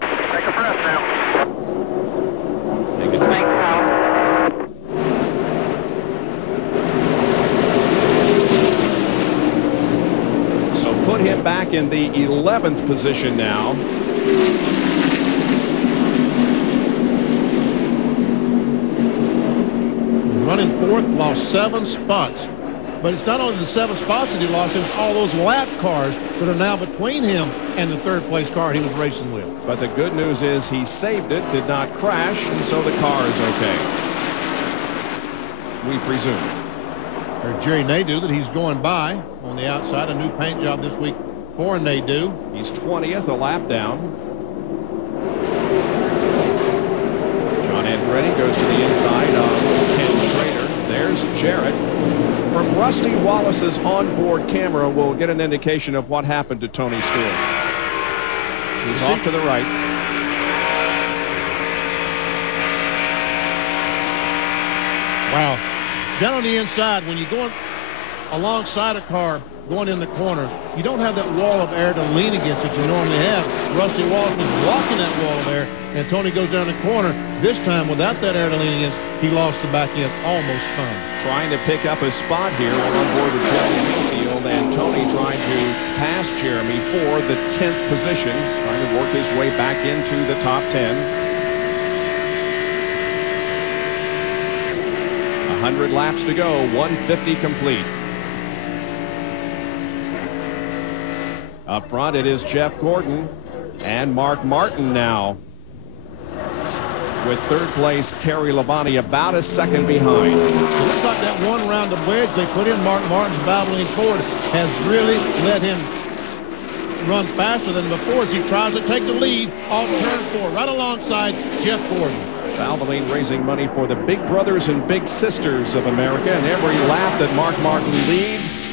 Take a breath now. Take a think now. So put him back in the 11th position now. Running 4th, lost 7 spots. But it's not only the 7 spots that he lost, it's all those lap cars that are now between him and the 3rd place car he was racing with. But the good news is he saved it, did not crash, and so the car is okay. We presume. There's Jerry Nadeau that he's going by on the outside. A new paint job this week for Nadeau. He's 20th, a lap down. John Andretti goes to the inside of Ken Schrader. There's Jarrett. From Rusty Wallace's onboard camera, we'll get an indication of what happened to Tony Stewart. He's off to the right. Wow. Down on the inside, when you're going alongside a car, going in the corner, you don't have that wall of air to lean against that you normally have. Rusty Wallace was blocking that wall of air, and Tony goes down the corner. This time, without that air to lean against, he lost the back end, almost spun. Trying to pick up a spot here on board with Jeremy Mayfield, and Tony trying to pass Jeremy for the 10th position, trying to work his way back into the top 10. 100 laps to go, 150 complete. Up front, it is Jeff Gordon and Mark Martin now, with third place Terry Labonte about a second behind. It looks like that one round of wedge they put in Mark Martin's Valvoline Ford has really let him run faster than before as he tries to take the lead off turn 4, right alongside Jeff Gordon. Valvoline raising money for the big brothers and big sisters of America, and every lap that Mark Martin leads,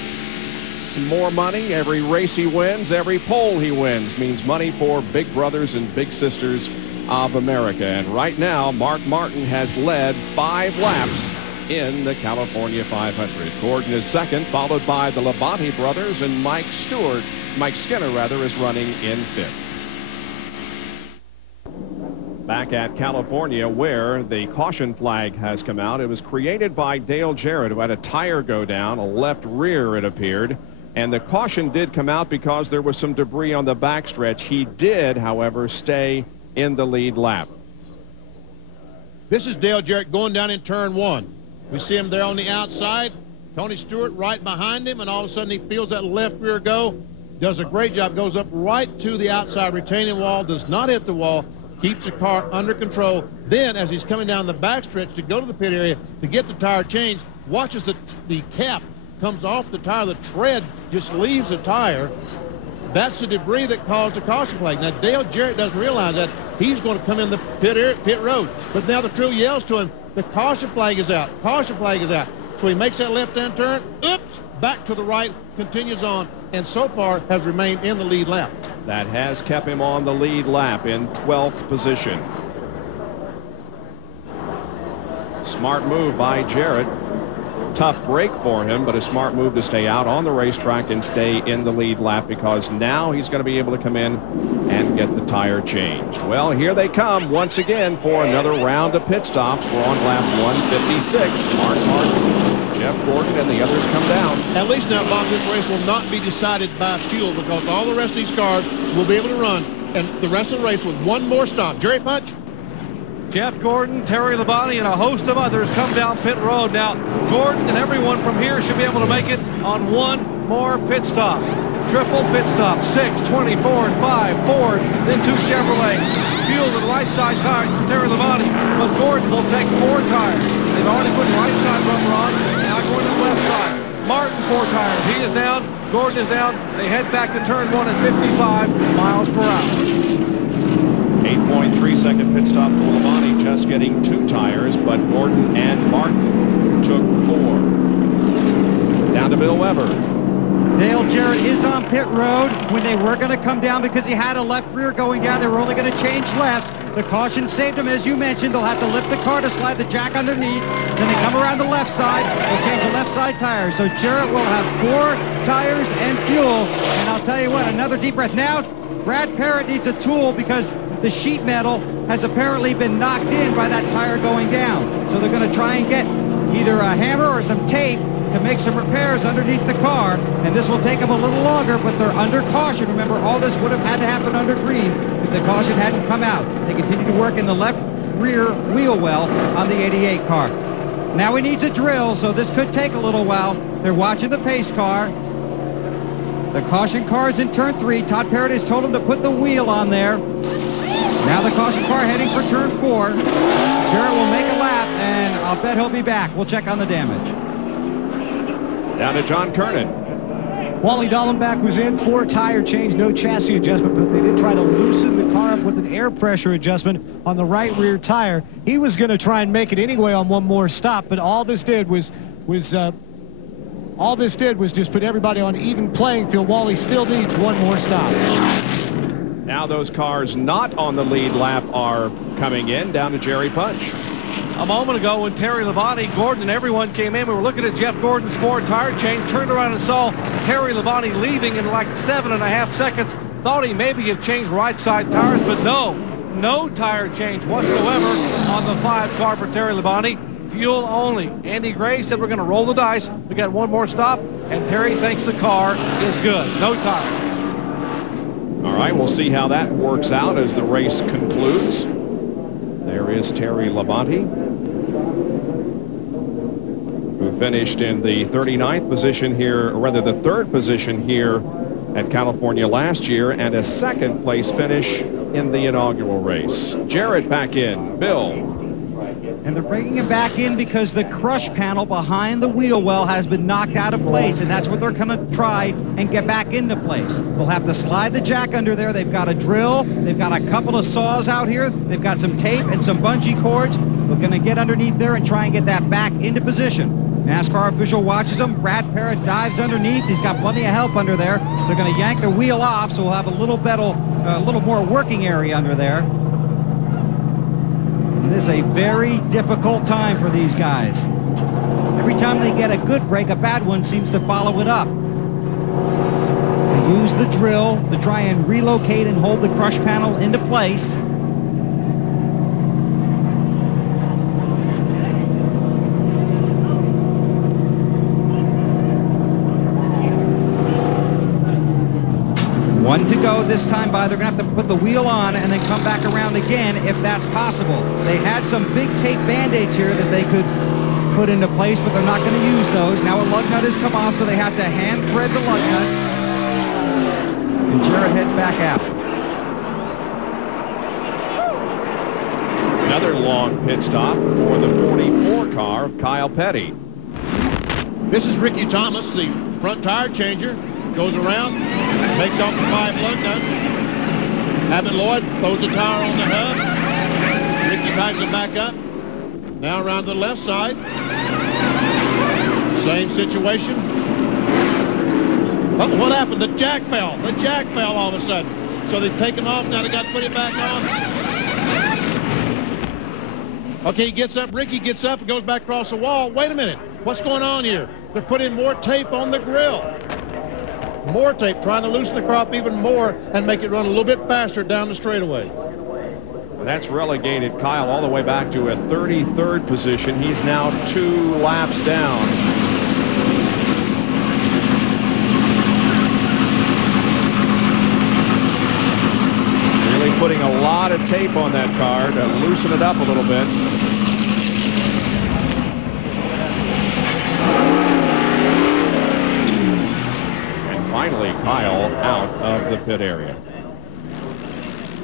some more money. Every race he wins, every pole he wins means money for big brothers and big sisters of America. And right now, Mark Martin has led 5 laps in the California 500. Gordon is second, followed by the Labonte brothers, and Mike Skinner is running in 5th. Back at California, where the caution flag has come out. It was created by Dale Jarrett, who had a tire go down, a left rear it appeared, and the caution did come out because there was some debris on the backstretch. He did, however, stay in the lead lap. This is Dale Jarrett going down in turn 1. We see him there on the outside. Tony Stewart right behind him, and all of a sudden he feels that left rear go. Does a great job, goes up right to the outside retaining wall, does not hit the wall, keeps the car under control. Then, as he's coming down the backstretch to go to the pit area to get the tire changed, watches the cap comes off the tire. The tread just leaves the tire. That's the debris that caused the caution flag. Now, Dale Jarrett doesn't realize that. He's going to come in the pit road. But now the crew yells to him, the caution flag is out. Caution flag is out. So he makes that left-hand turn. Oops, back to the right, continues on, and so far has remained in the lead lap. That has kept him on the lead lap in 12th position. Smart move by Jarrett. Tough break for him, but a smart move to stay out on the racetrack and stay in the lead lap, because now he's going to be able to come in and get the tire changed. Well, here they come once again for another round of pit stops. We're on lap 156. Mark Martin, Jeff Gordon, and the others come down. At least now, Bob, this race will not be decided by fuel, because all the rest of these cars will be able to run and the rest of the race with one more stop. Jerry Punch? Jeff Gordon, Terry Labonte, and a host of others come down pit road. Now, Gordon and everyone from here should be able to make it on one more pit stop. Triple pit stop, 6, 24, and 5, Ford, then 2 Chevrolet. Fuel to the right side tires from Terry Labonte, but Gordon will take 4 tires. They've already put right side rubber on, now going to the left side. Martin, 4 tires. He is down, Gordon is down. They head back to turn 1 at 55 miles per hour. 8.3-second pit stop for Labonte, just getting 2 tires, but Gordon and Martin took 4. Down to Bill Weber. Dale Jarrett is on pit road when they were going to come down because he had a left rear going down. They were only going to change lefts. The caution saved him, as you mentioned. They'll have to lift the car to slide the jack underneath. Then they come around the left side. They'll change the left side tires. So Jarrett will have 4 tires and fuel. And I'll tell you what, another deep breath. Now, Brad Parrott needs a tool because the sheet metal has apparently been knocked in by that tire going down. So they're going to try and get either a hammer or some tape to make some repairs underneath the car, and this will take them a little longer, but they're under caution. Remember, all this would have had to happen under green if the caution hadn't come out. They continue to work in the left rear wheel well on the 88 car. Now he needs a drill, so this could take a little while. They're watching the pace car. The caution car is in turn 3. Todd Parrott has told him to put the wheel on there. Now the caution car heading for turn 4. Jarrett will make a lap, and I'll bet he'll be back. We'll check on the damage. Down to John Kernan. Wally Dallenbach was in for a tire change, no chassis adjustment, but they did try to loosen the car up with an air pressure adjustment on the right rear tire. He was going to try and make it anyway on one more stop, but all this did was just put everybody on even playing field. Wally still needs one more stop. Now those cars not on the lead lap are coming in. Down to Jerry Punch. a moment ago when Terry Labonte, Gordon, and everyone came in. We were looking at Jeff Gordon's Ford tire change, turned around and saw Terry Labonte leaving in like 7.5 seconds. Thought he maybe had changed right side tires, but no tire change whatsoever on the 5 car for Terry Labonte. Fuel only. Andy Gray said we're going to roll the dice. We got one more stop, and Terry thinks the car is good. No tires. All right, we'll see how that works out as the race concludes. There is Terry Labonte, who finished in the 39th position here, or rather the 3rd position here at California last year, and a 2nd place finish in the inaugural race. Jarrett back in. Bill. And they're bringing him back in because the crush panel behind the wheel well has been knocked out of place, and that's what they're going to try and get back into place. They'll have to slide the jack under there. They've got a drill. They've got a couple of saws out here. They've got some tape and some bungee cords. They're going to get underneath there and try and get that back into position. NASCAR official watches them. Brad Parrott dives underneath. He's got plenty of help under there. They're going to yank the wheel off, so we'll have a little more working area under there. This is a very difficult time for these guys. Every time they get a good break, a bad one seems to follow it up. They use the drill to try and relocate and hold the crush panel into place. One to go this time by. They're going to have to put the wheel on and then come back around again if that's possible. They had some big tape band-aids here that they could put into place, but they're not going to use those. Now a lug nut has come off, so they have to hand thread the lug nuts. And Jarrett heads back out. Another long pit stop for the 44 car of Kyle Petty. This is Ricky Thomas, the front tire changer. Goes around, takes off the 5 lug nuts. Abbott Lloyd throws the tire on the hub. Ricky tightens it back up. Now around to the left side. Same situation. Oh, what happened? The jack fell. The jack fell all of a sudden. So they take him off. Now they got to put it back on. Okay, he gets up. Ricky gets up and goes back across the wall. Wait a minute. What's going on here? They're putting more tape on the grill. More tape, trying to loosen the crop even more and make it run a little bit faster down the straightaway. That's relegated Kyle all the way back to a 33rd position. He's now 2 laps down. Really putting a lot of tape on that car to loosen it up a little bit. Finally, Kyle out of the pit area.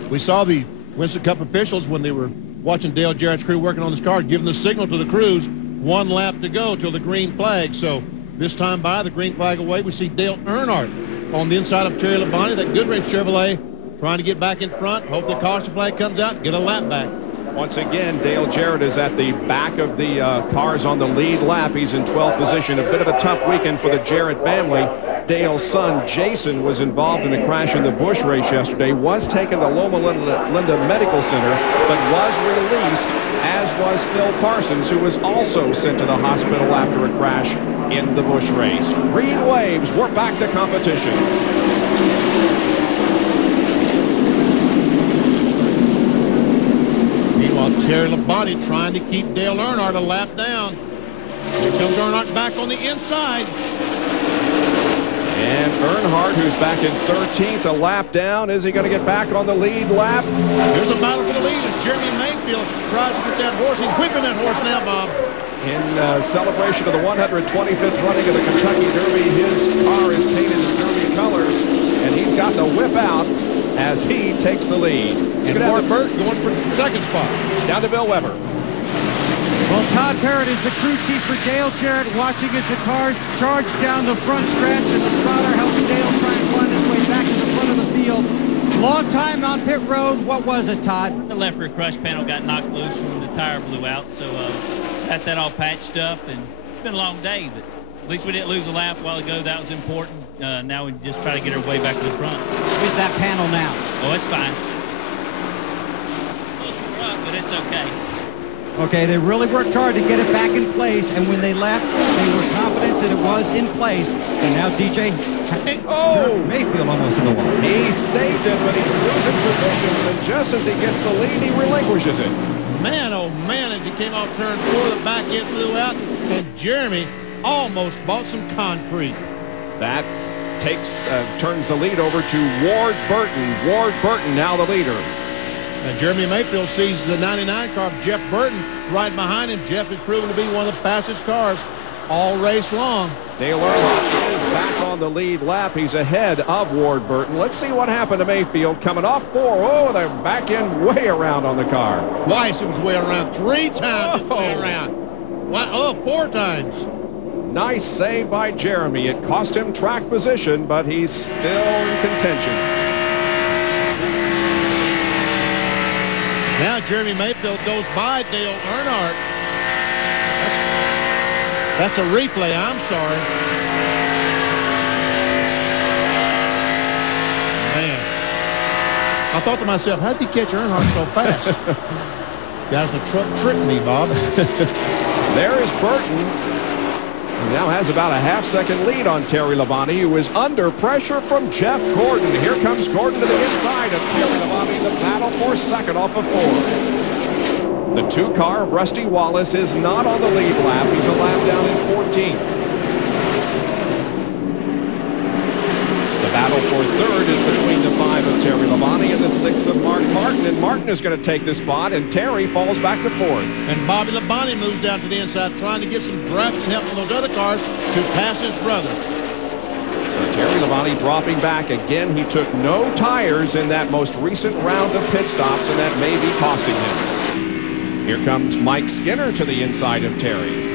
We saw the Winston Cup officials when they were watching Dale Jarrett's crew working on this car, giving the signal to the crews, 1 lap to go till the green flag. So this time by, the green flag away, we see Dale Earnhardt on the inside of Terry Labonte, that Goodrich Chevrolet, trying to get back in front. Hope the caution flag comes out, get a lap back. Once again, Dale Jarrett is at the back of the cars on the lead lap. He's in 12th position. A bit of a tough weekend for the Jarrett family. Dale's son, Jason, was involved in a crash in the Busch race yesterday, was taken to Loma Linda Medical Center, but was released, as was Phil Parsons, who was also sent to the hospital after a crash in the Busch race. Green waves, we're back to competition. Meanwhile, Terry Labonte trying to keep Dale Earnhardt a lap down. Here comes Earnhardt back on the inside. And Earnhardt, who's back in 13th, a lap down. Is he going to get back on the lead lap? Here's a battle for the lead as Jeremy Mayfield tries to get that horse. He's whipping that horse now, Bob. In celebration of the 125th running of the Kentucky Derby, his car is painted in Derby colors, and he's got the whip out as he takes the lead. And Mark Burke going for second spot. Down to Bill Weber. Well, Todd Parrott is the crew chief for Dale Jarrett, watching as the cars charge down the front stretch, and the spotter helps Dale try and find his way back to the front of the field. Long time on pit road. What was it, Todd? The left rear crush panel got knocked loose when the tire blew out, so got that all patched up, and it's been a long day, but at least we didn't lose a lap a while ago. That was important. Now we just try to get our way back to the front. Is that panel now? Oh, it's fine. A little rough, but it's okay. Okay, they really worked hard to get it back in place, and when they left, they were confident that it was in place. And now DJ Mayfield almost to the wall. He saved it, but he's losing positions, and just as he gets the lead, he relinquishes it. Man, oh man, as he came off turn 4, the back end flew out, and Jeremy almost bought some concrete. That turns the lead over to Ward Burton. Ward Burton now the leader. And Jeremy Mayfield sees the 99 car of Jeff Burton right behind him. Jeff has proven to be one of the fastest cars all race long. Dale Earnhardt is back on the lead lap. He's ahead of Ward Burton. Let's see what happened to Mayfield coming off 4. Oh, they're back in way around on the car. Twice it was way around. 3 times it was way around. What? Oh, 4 times. Nice save by Jeremy. It cost him track position, but he's still in contention. Now Jeremy Mayfield goes by Dale Earnhardt. That's a replay. I'm sorry. Man. I thought to myself, how did he catch Earnhardt so fast? Guys, the truck tricked me, Bob. There is Burton. He now has about a half-second lead on Terry Labonte, who is under pressure from Jeff Gordon. Here comes Gordon to the inside of Terry Labonte. The battle for second off of 4. The 2 car of Rusty Wallace is not on the lead lap. He's a lap down in 14th. The battle for third is between the 5 of Terry Labonte and the 6 of Mark Martin. And Martin is going to take the spot, and Terry falls back to 4th. And Bobby Labonte moves down to the inside, trying to get some drafting help from those other cars to pass his brother. So Terry Labonte dropping back again. He took no tires in that most recent round of pit stops, and that may be costing him. Here comes Mike Skinner to the inside of Terry.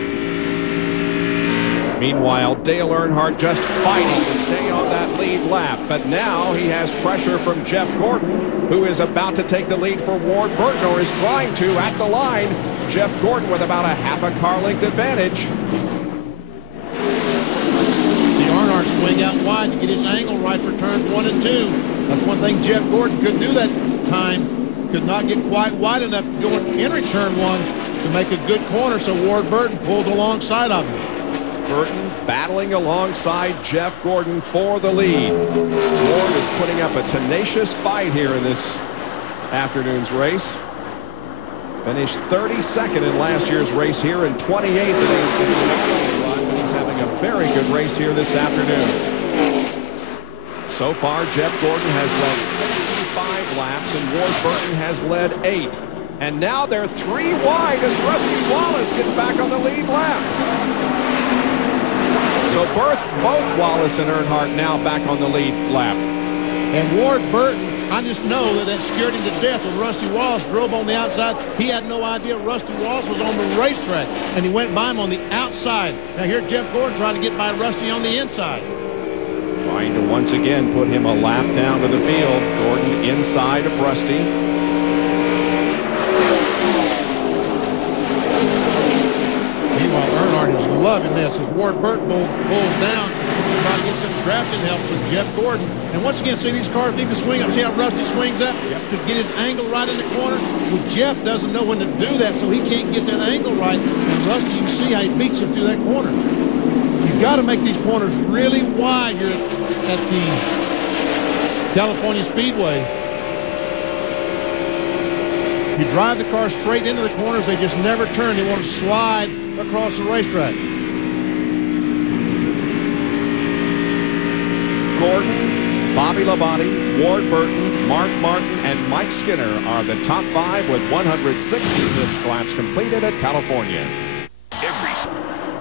Meanwhile, Dale Earnhardt just fighting to stay on that lead lap. But now he has pressure from Jeff Gordon, who is about to take the lead for Ward Burton, or is trying to at the line. Jeff Gordon with about a half a car length advantage. The Earnhardt swing out wide to get his angle right for turns 1 and 2. That's one thing Jeff Gordon couldn't do that time. Could not get quite wide enough to go in entry turn 1 to make a good corner, so Ward Burton pulls alongside of him. Burton battling alongside Jeff Gordon for the lead. Ward is putting up a tenacious fight here in this afternoon's race. Finished 32nd in last year's race here and 28th in the run, but he's having a very good race here this afternoon. So far, Jeff Gordon has led 65 laps and Ward Burton has led 8. And now they're 3 wide as Rusty Wallace gets back on the lead lap. So both Wallace and Earnhardt now back on the lead lap. And Ward Burton, I just know that scared him to death when Rusty Wallace drove on the outside. He had no idea Rusty Wallace was on the racetrack, and he went by him on the outside. Now here Jeff Gordon trying to get by Rusty on the inside. Trying to once again put him a lap down to the field. Gordon inside of Rusty. Meanwhile, Earnhardt is loving this as Ward Burton pulls down, trying to get some drafting help with Jeff Gordon. And once again, see these cars need to swing up. See how Rusty swings up to get his angle right in the corner? Well, Jeff doesn't know when to do that, so he can't get that angle right. And Rusty, you can see how he beats him through that corner. You've got to make these corners really wide here at the California Speedway. You drive the car straight into the corners, they just never turn. They want to slide across the racetrack. Gordon, Bobby Labonte, Ward Burton, Mark Martin, and Mike Skinner are the top 5 with 166 laps completed at California.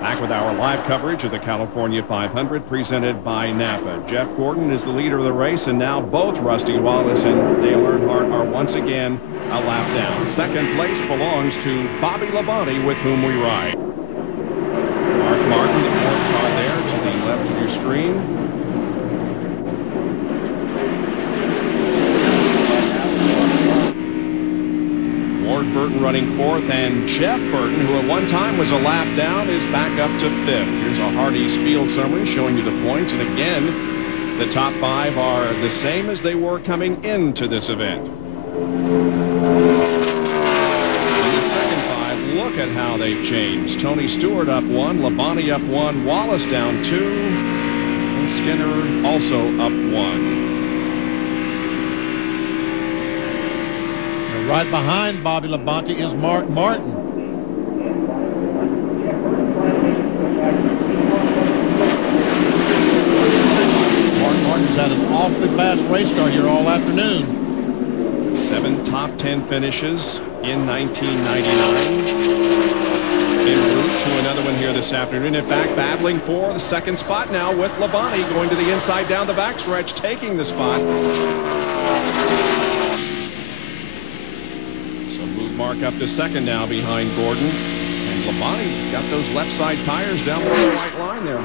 Back with our live coverage of the California 500 presented by NAPA. Jeff Gordon is the leader of the race, and now both Rusty Wallace and Dale Earnhardt are once again a lap down. Second place belongs to Bobby Labonte, with whom we ride. Mark Martin, the 4th car there to the left of your screen. Ward Burton running 4th, and Jeff Burton, who at one time was a lap down, is back up to 5th. Here's a Hardee's field summary showing you the points, and again, the top 5 are the same as they were coming into this event. In the second 5, change. Tony Stewart up 1, Labonte up 1, Wallace down 2, and Skinner also up 1. And right behind Bobby Labonte is Mark Martin. Mark Martin's had an awfully fast race car here all afternoon. 7 top 10 finishes in 1999. En route to another one here this afternoon. In fact, battling for the second spot now with Labonte going to the inside down the backstretch, taking the spot. So move Mark up to second now behind Gordon. And Labonte got those left side tires down the white line there.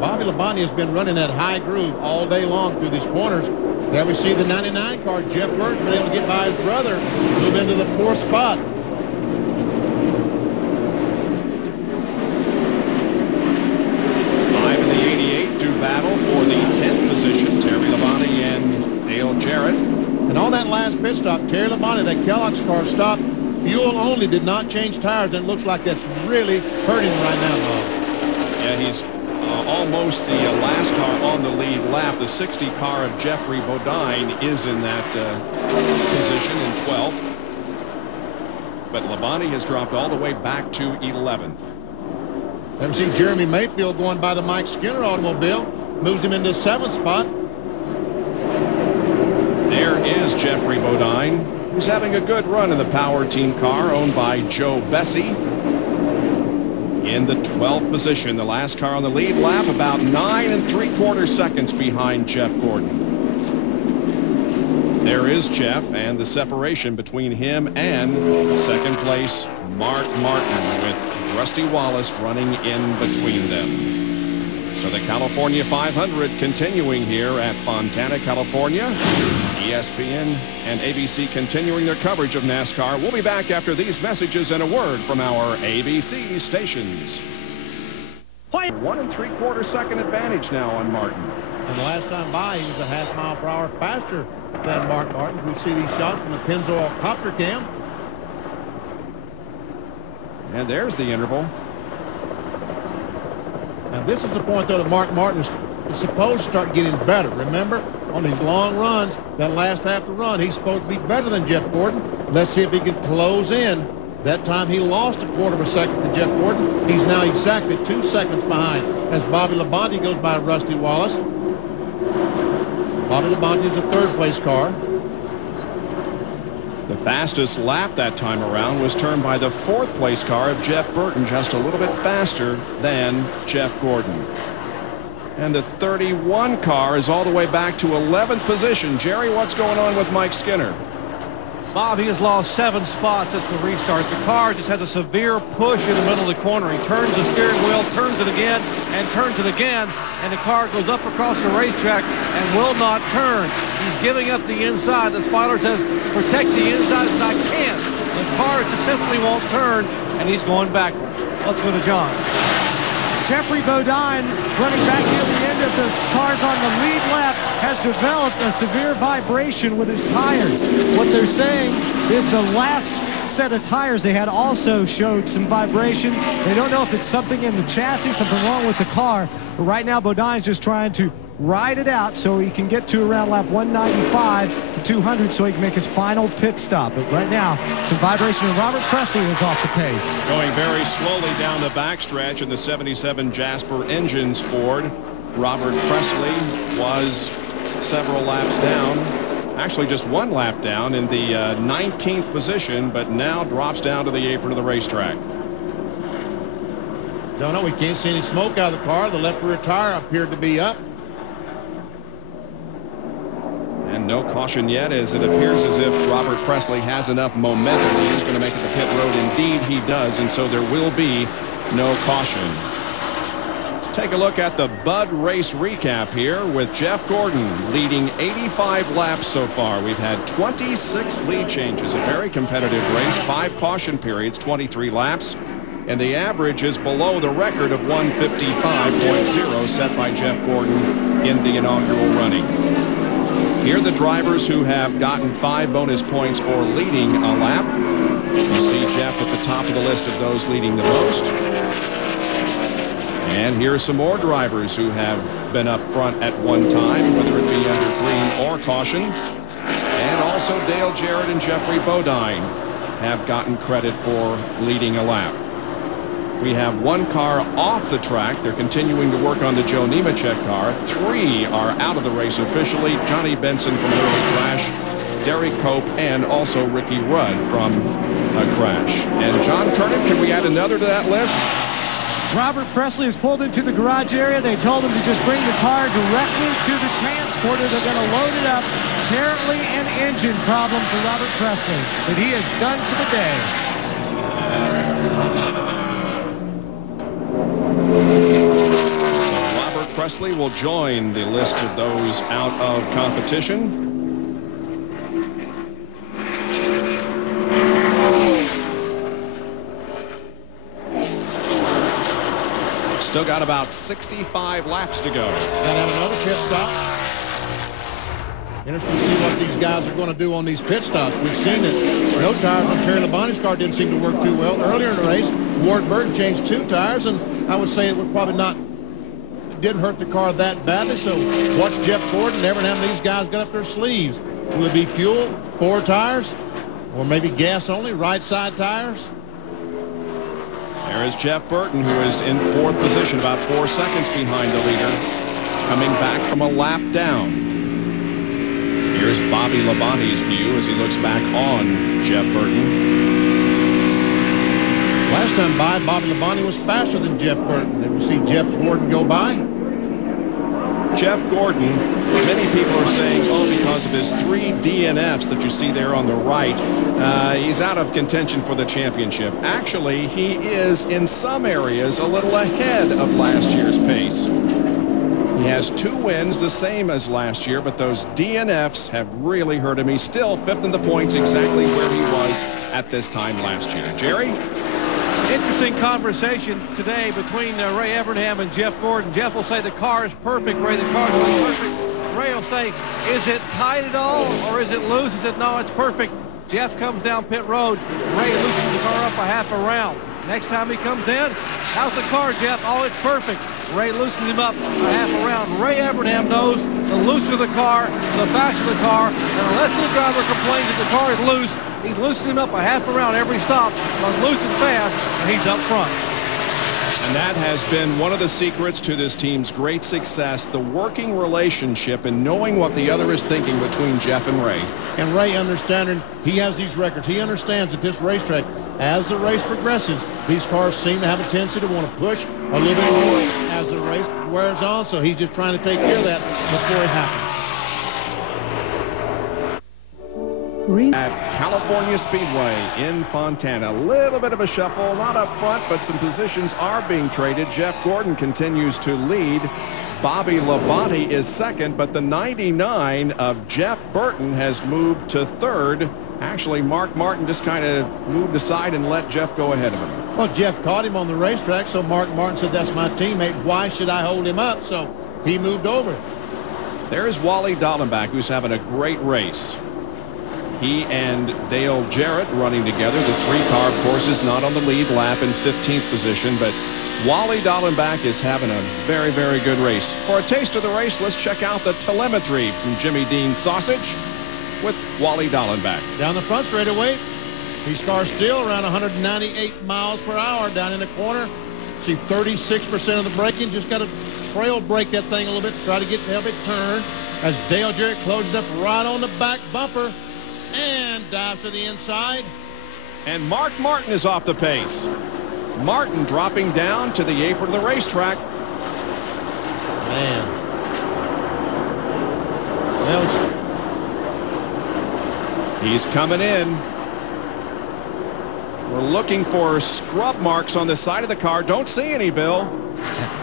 Bobby Labonte has been running that high groove all day long through these corners. There we see the 99 car, Jeff Burton, been able to get by his brother, move into the 4th spot. Five in the 88 do battle for the 10th position. Terry Labonte and Dale Jarrett. And on that last pit stop, Terry Labonte, that Kellogg's car stopped. Fuel only, did not change tires, and it looks like that's really hurting right now, Bob. Yeah, he's almost the last car on the lead lap. The 60 car of Jeffrey Bodine is in that position in 12th. But Labonte has dropped all the way back to 11th. Then we see Jeremy Mayfield going by the Mike Skinner automobile. Moves him into 7th spot. There is Jeffrey Bodine, who's having a good run in the Power Team car owned by Joe Bessie. In the 12th position, the last car on the lead lap, about 9 3/4 seconds behind Jeff Gordon. There is Jeff, and the separation between him and second place Mark Martin, with Rusty Wallace running in between them. So the California 500 continuing here at Fontana, California. ESPN and ABC continuing their coverage of NASCAR. We'll be back after these messages and a word from our ABC stations. 1 3/4 second advantage now on Martin. And the last time by, he was a half mile per hour faster than Mark Martin. We see these shots from the Pennzoil copter cam. And there's the interval. Now this is the point, though, that Mark Martin is supposed to start getting better. Remember, on these long runs, that last half of the run, he's supposed to be better than Jeff Gordon. Let's see if he can close in. That time he lost 1/4 second to Jeff Gordon. He's now exactly 2 seconds behind as Bobby Labonte goes by Rusty Wallace. Bobby Labonte is a 3rd place car. The fastest lap that time around was turned by the 4th place car of Jeff Burton, just a little bit faster than Jeff Gordon. And the 31 car is all the way back to 11th position. Jerry, what's going on with Mike Skinner? Bob, he has lost 7 spots since the restart. The car just has a severe push in the middle of the corner. He turns the steering wheel, turns it again, and turns it again, and the car goes up across the racetrack and will not turn. He's giving up the inside. The spoiler says, protect the inside as I can. The car just simply won't turn, and he's going backwards. Let's go to John. Jeffrey Bodine, running back near the end of the cars on the lead lap, has developed a severe vibration with his tires. What they're saying is the last set of tires they had also showed some vibration. They don't know if it's something in the chassis, something wrong with the car. But right now, Bodine's just trying to ride it out so he can get to around lap 195 to 200 so he can make his final pit stop. But right now, some vibration, and Robert Presley is off the pace. Going very slowly down the backstretch in the 77 Jasper Engines Ford. Robert Presley was several laps down. Actually, just 1 lap down in the 19th position, but now drops down to the apron of the racetrack. Don't know. We can't see any smoke out of the car. The left rear tire appeared to be up. And no caution yet, as it appears as if Robert Presley has enough momentum. He is going to make it to pit road. Indeed, he does, and so there will be no caution. Let's take a look at the Bud race recap here with Jeff Gordon leading 85 laps so far. We've had 26 lead changes, a very competitive race, 5 caution periods, 23 laps, and the average is below the record of 155.0 set by Jeff Gordon in the inaugural running. Here are the drivers who have gotten 5 bonus points for leading a lap. You see Jeff at the top of the list of those leading the most. And here's some more drivers who have been up front at one time, whether it be under green or caution. And also Dale Jarrett and Jeffrey Bodine have gotten credit for leading a lap. We have one car off the track. They're continuing to work on the Joe Nemechek car. 3 are out of the race officially. Johnny Benson from an early crash, Derek Cope, and also Ricky Rudd from a crash. And John Kernan, can we add another to that list? Robert Presley is pulled into the garage area. They told him to just bring the car directly to the transporter. They're going to load it up. Apparently an engine problem for Robert Presley, but he is done for the day. So Robert Presley will join the list of those out of competition. Still got about 65 laps to go. Got to have another pit stop. Interesting to see what these guys are going to do on these pit stops. We've seen that no tires on Terry Labonte's car didn't seem to work too well earlier in the race. Ward Burton changed 2 tires, and I would say it would probably not, it didn't hurt the car that badly. So watch Jeff Gordon, Evernham, these guys got up their sleeves. Will it be fuel, 4 tires, or maybe gas only, right side tires? There is Jeff Burton, who is in 4th position, about 4 seconds behind the leader, coming back from a lap down. Here's Bobby Labonte's view as he looks back on Jeff Burton. Last time by, Bobby Labonte was faster than Jeff Burton. Did we see Jeff Gordon go by? Jeff Gordon, many people are saying, oh, because of his 3 DNFs that you see there on the right, he's out of contention for the championship. Actually, he is in some areas a little ahead of last year's pace. He has 2 wins, the same as last year, but those DNFs have really hurt him. He's still 5th in the points, exactly where he was at this time last year. Jerry? Interesting conversation today between Ray Evernham and Jeff Gordon. Jeff will say the car is perfect. Ray, the car is perfect. Ray will say, is it tight at all or is it loose? He said, no, it's perfect. Jeff comes down pit road. Ray loosens the car up a half a round. Next time he comes in, how's the car, Jeff? Oh, it's perfect. Ray loosens him up a half a round. Ray Evernham knows the looser the car, the faster the car. And unless the driver complains that the car is loose, he's loosening him up a half a round every stop. Runs loose and fast, and he's up front. And that has been one of the secrets to this team's great success, the working relationship and knowing what the other is thinking between Jeff and Ray. And Ray understanding, he has these records. He understands at this racetrack, as the race progresses, these cars seem to have a tendency to want to push a little bit more as the race wears on. So he's just trying to take care of that before it happens. At California Speedway in Fontana, a little bit of a shuffle, not up front, but some positions are being traded. Jeff Gordon continues to lead. Bobby Labonte is second, but the 99 of Jeff Burton has moved to 3rd. Actually, Mark Martin just kind of moved aside and let Jeff go ahead of him. Well, Jeff caught him on the racetrack, so Mark Martin said, that's my teammate. Why should I hold him up? So he moved over. There's Wally Dallenbach, who's having a great race. He and Dale Jarrett running together. The 3-car, of course, is not on the lead lap in 15th position, but Wally Dallenbach is having a very, very good race. For a taste of the race, let's check out the telemetry from Jimmy Dean Sausage with Wally Dallenbach. Down the front straightaway, these cars still around 198 miles per hour down in the corner. See 36% of the braking. Just got to trail brake that thing a little bit to try to help it turn as Dale Jarrett closes up right on the back bumper and dives to the inside. And Mark Martin is off the pace. Martin dropping down to the apron of the racetrack. Man. Well, he's coming in. We're looking for scrub marks on the side of the car. Don't see any, Bill.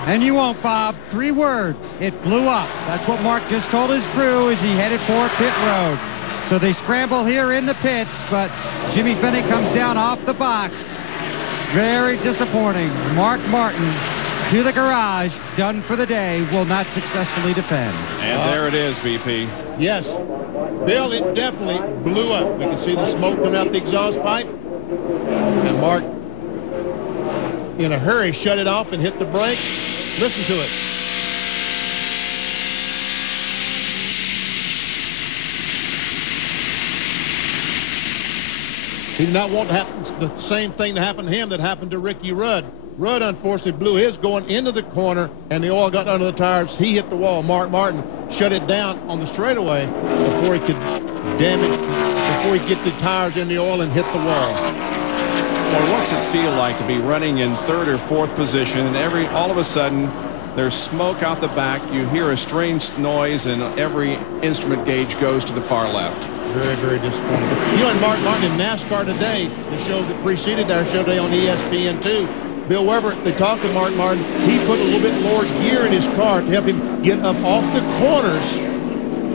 And you won't, Bob. 3 words. It blew up. That's what Mark just told his crew as he headed for pit road. So they scramble here in the pits, but Jimmy Fennick comes down off the box. Very disappointing. Mark Martin to the garage, done for the day, will not successfully defend. And there it is, VP. Yes. Bill, it definitely blew up. We can see the smoke coming out the exhaust pipe. And Mark, in a hurry, shut it off and hit the brakes. Listen to it. He did not want to happen, the same thing to happen to him that happened to Ricky Rudd. Rudd, unfortunately, blew his going into the corner, and the oil got under the tires. He hit the wall. Mark Martin shut it down on the straightaway before he could before he get the tires in the oil and hit the wall. Well, what's it feel like to be running in third or fourth position, and all of a sudden, there's smoke out the back. You hear a strange noise, and every instrument gauge goes to the far left. Very, very disappointing. You know, and Mark Martin in NASCAR today, the show that preceded our show today on ESPN2, Bill Weber, they talked to Mark Martin. He put a little bit more gear in his car to help him get up off the corners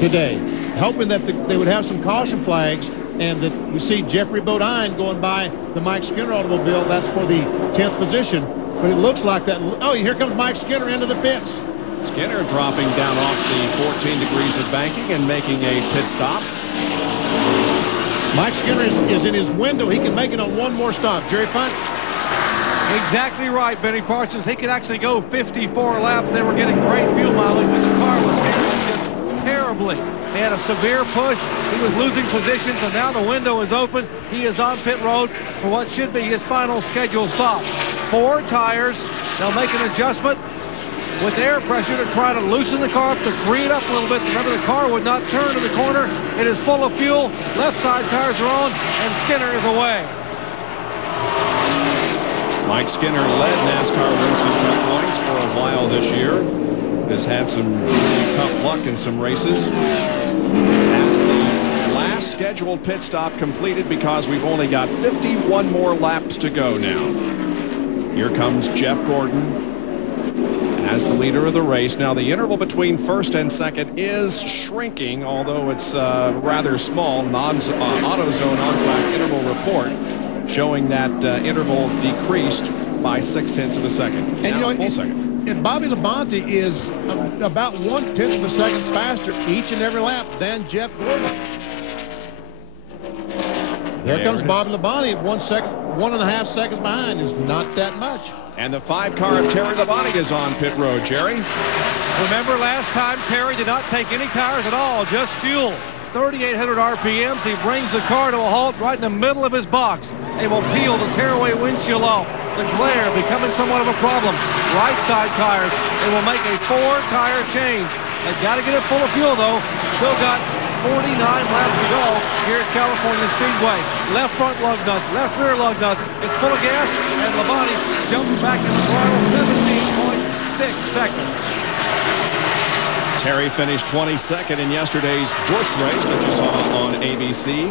today, hoping that they would have some caution flags, and that we see Jeffrey Bodine going by the Mike Skinner automobile. That's for the 10th position. But it looks like that. Oh, here comes Mike Skinner into the pits. Skinner dropping down off the 14 degrees of banking and making a pit stop. Mike Skinner is in his window. He can make it on one more stop. Jerry Punt? Exactly right, Benny Parsons. He could actually go 54 laps. They were getting great fuel mileage, but the car was handling just terribly. They had a severe push. He was losing position, so now the window is open. He is on pit road for what should be his final scheduled stop. 4 tires. They'll make an adjustment with air pressure to try to loosen the car up, to free it up a little bit. Remember, the car would not turn to the corner. It is full of fuel. Left side tires are on, and Skinner is away. Mike Skinner led NASCAR Winston Cup points for a while this year. Has had some really tough luck in some races. Has the last scheduled pit stop completed because we've only got 51 more laps to go now. Here comes Jeff Gordon as the leader of the race. Now, the interval between first and second is shrinking, although it's rather small. AutoZone on-track interval report showing that interval decreased by 0.6 of a second. And now, you know, full second. And Bobby Labonte is about 1/10 of a second faster each and every lap than Jeff Gordon. There comes Bobby Labonte at 1.5 seconds behind. Is not that much. And the 5 car of Terry Labonte is on pit road, Jerry. Remember last time Terry did not take any tires at all, just fuel. 3,800 RPMs. He brings the car to a halt right in the middle of his box. They will peel the tearaway windshield off. The glare becoming somewhat of a problem. Right side tires. They will make a 4-tire change. They've got to get it full of fuel, though. Still got 49 laps to go here at California Speedway. Left front lug nuts, left rear lug nuts. It's full of gas, and Labonte jumps back in the throttle, 17.6 seconds. Terry finished 22nd in yesterday's Busch race that you saw on ABC.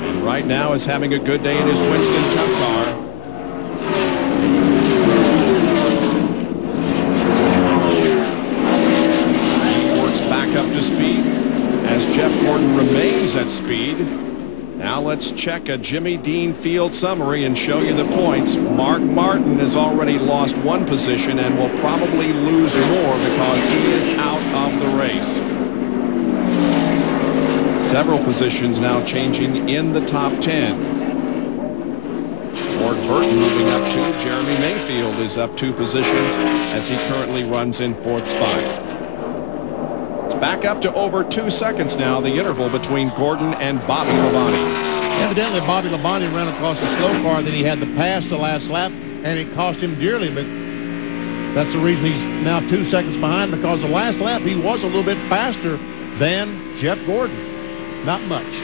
And right now is having a good day in his Winston Cup car. He works back up to speed as Jeff Gordon remains at speed. Now let's check a Jimmy Dean field summary and show you the points. Mark Martin has already lost 1 position and will probably lose more because he is out of the race. Several positions now changing in the top 10. Ward Burton moving up 2. Jeremy Mayfield is up 2 positions as he currently runs in 4th spot. It's back up to over 2 seconds now, the interval between Gordon and Bobby Labonte. Evidently, Bobby Labonte ran across a slow car that he had to pass the last lap, and it cost him dearly, but that's the reason he's now 2 seconds behind, because the last lap he was a little bit faster than Jeff Gordon. Not much,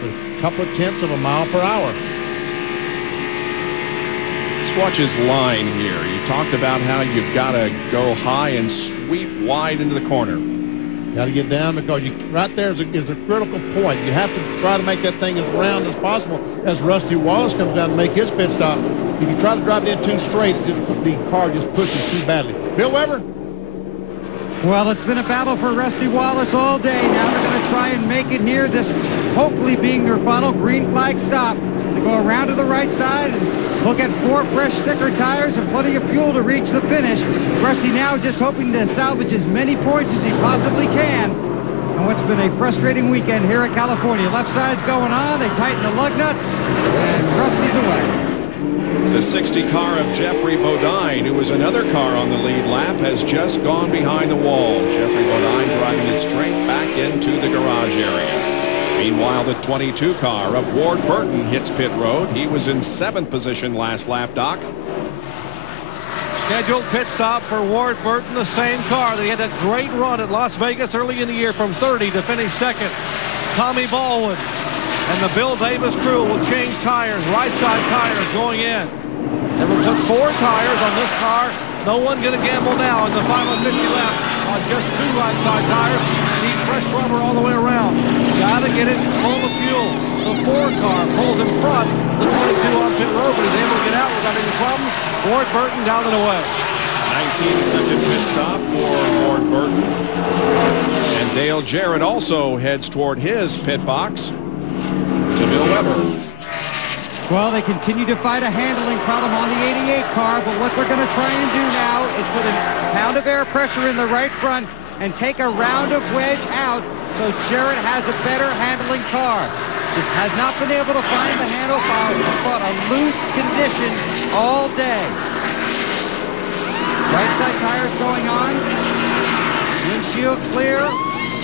but a couple of tenths of a mile per hour. Let's watch his line here. You talked about how you've got to go high and sweep wide into the corner. Got to get down, because right there is a critical point. You have to try to make that thing as round as possible as Rusty Wallace comes down to make his pit stop. If you try to drive it in too straight, the car just pushes too badly. Bill Weber? Well, it's been a battle for Rusty Wallace all day. Now they're going to try and make it here, this hopefully being their final green flag stop. They go around to the right side and look at 4 fresh sticker tires and plenty of fuel to reach the finish. Rusty now just hoping to salvage as many points as he possibly can. on what's been a frustrating weekend here at California. Left side's going on. They tighten the lug nuts, and Krusty's away. The 60 car of Jeffrey Bodine, who was another car on the lead lap, has just gone behind the wall. Jeffrey Bodine driving it straight back into the garage area. Meanwhile, the 22 car of Ward Burton hits pit road. He was in 7th position last lap, Doc. Scheduled pit stop for Ward Burton, the same car. They had a great run at Las Vegas early in the year from 30 to finish 2nd. Tommy Baldwin and the Bill Davis crew will change tires, right side tires going in. They will put 4 tires on this car. No one going to gamble now in the final 50 laps on just 2 right side tires. Needs fresh rubber all the way around. Got to get it full of fuel. The 4 car pulls in front. The 22 on pit road, but he's able to get out without any problems. Ward Burton down and away. 19-second pit stop for Ward Burton. And Dale Jarrett also heads toward his pit box to Bill Weber. Well, they continue to fight a handling problem on the 88 car, but what they're going to try and do now is put a pound of air pressure in the right front and take a round of wedge out so Jarrett has a better handling car. Just has not been able to find the handle file. It's fought a loose condition all day. Right side tires going on. Windshield clear.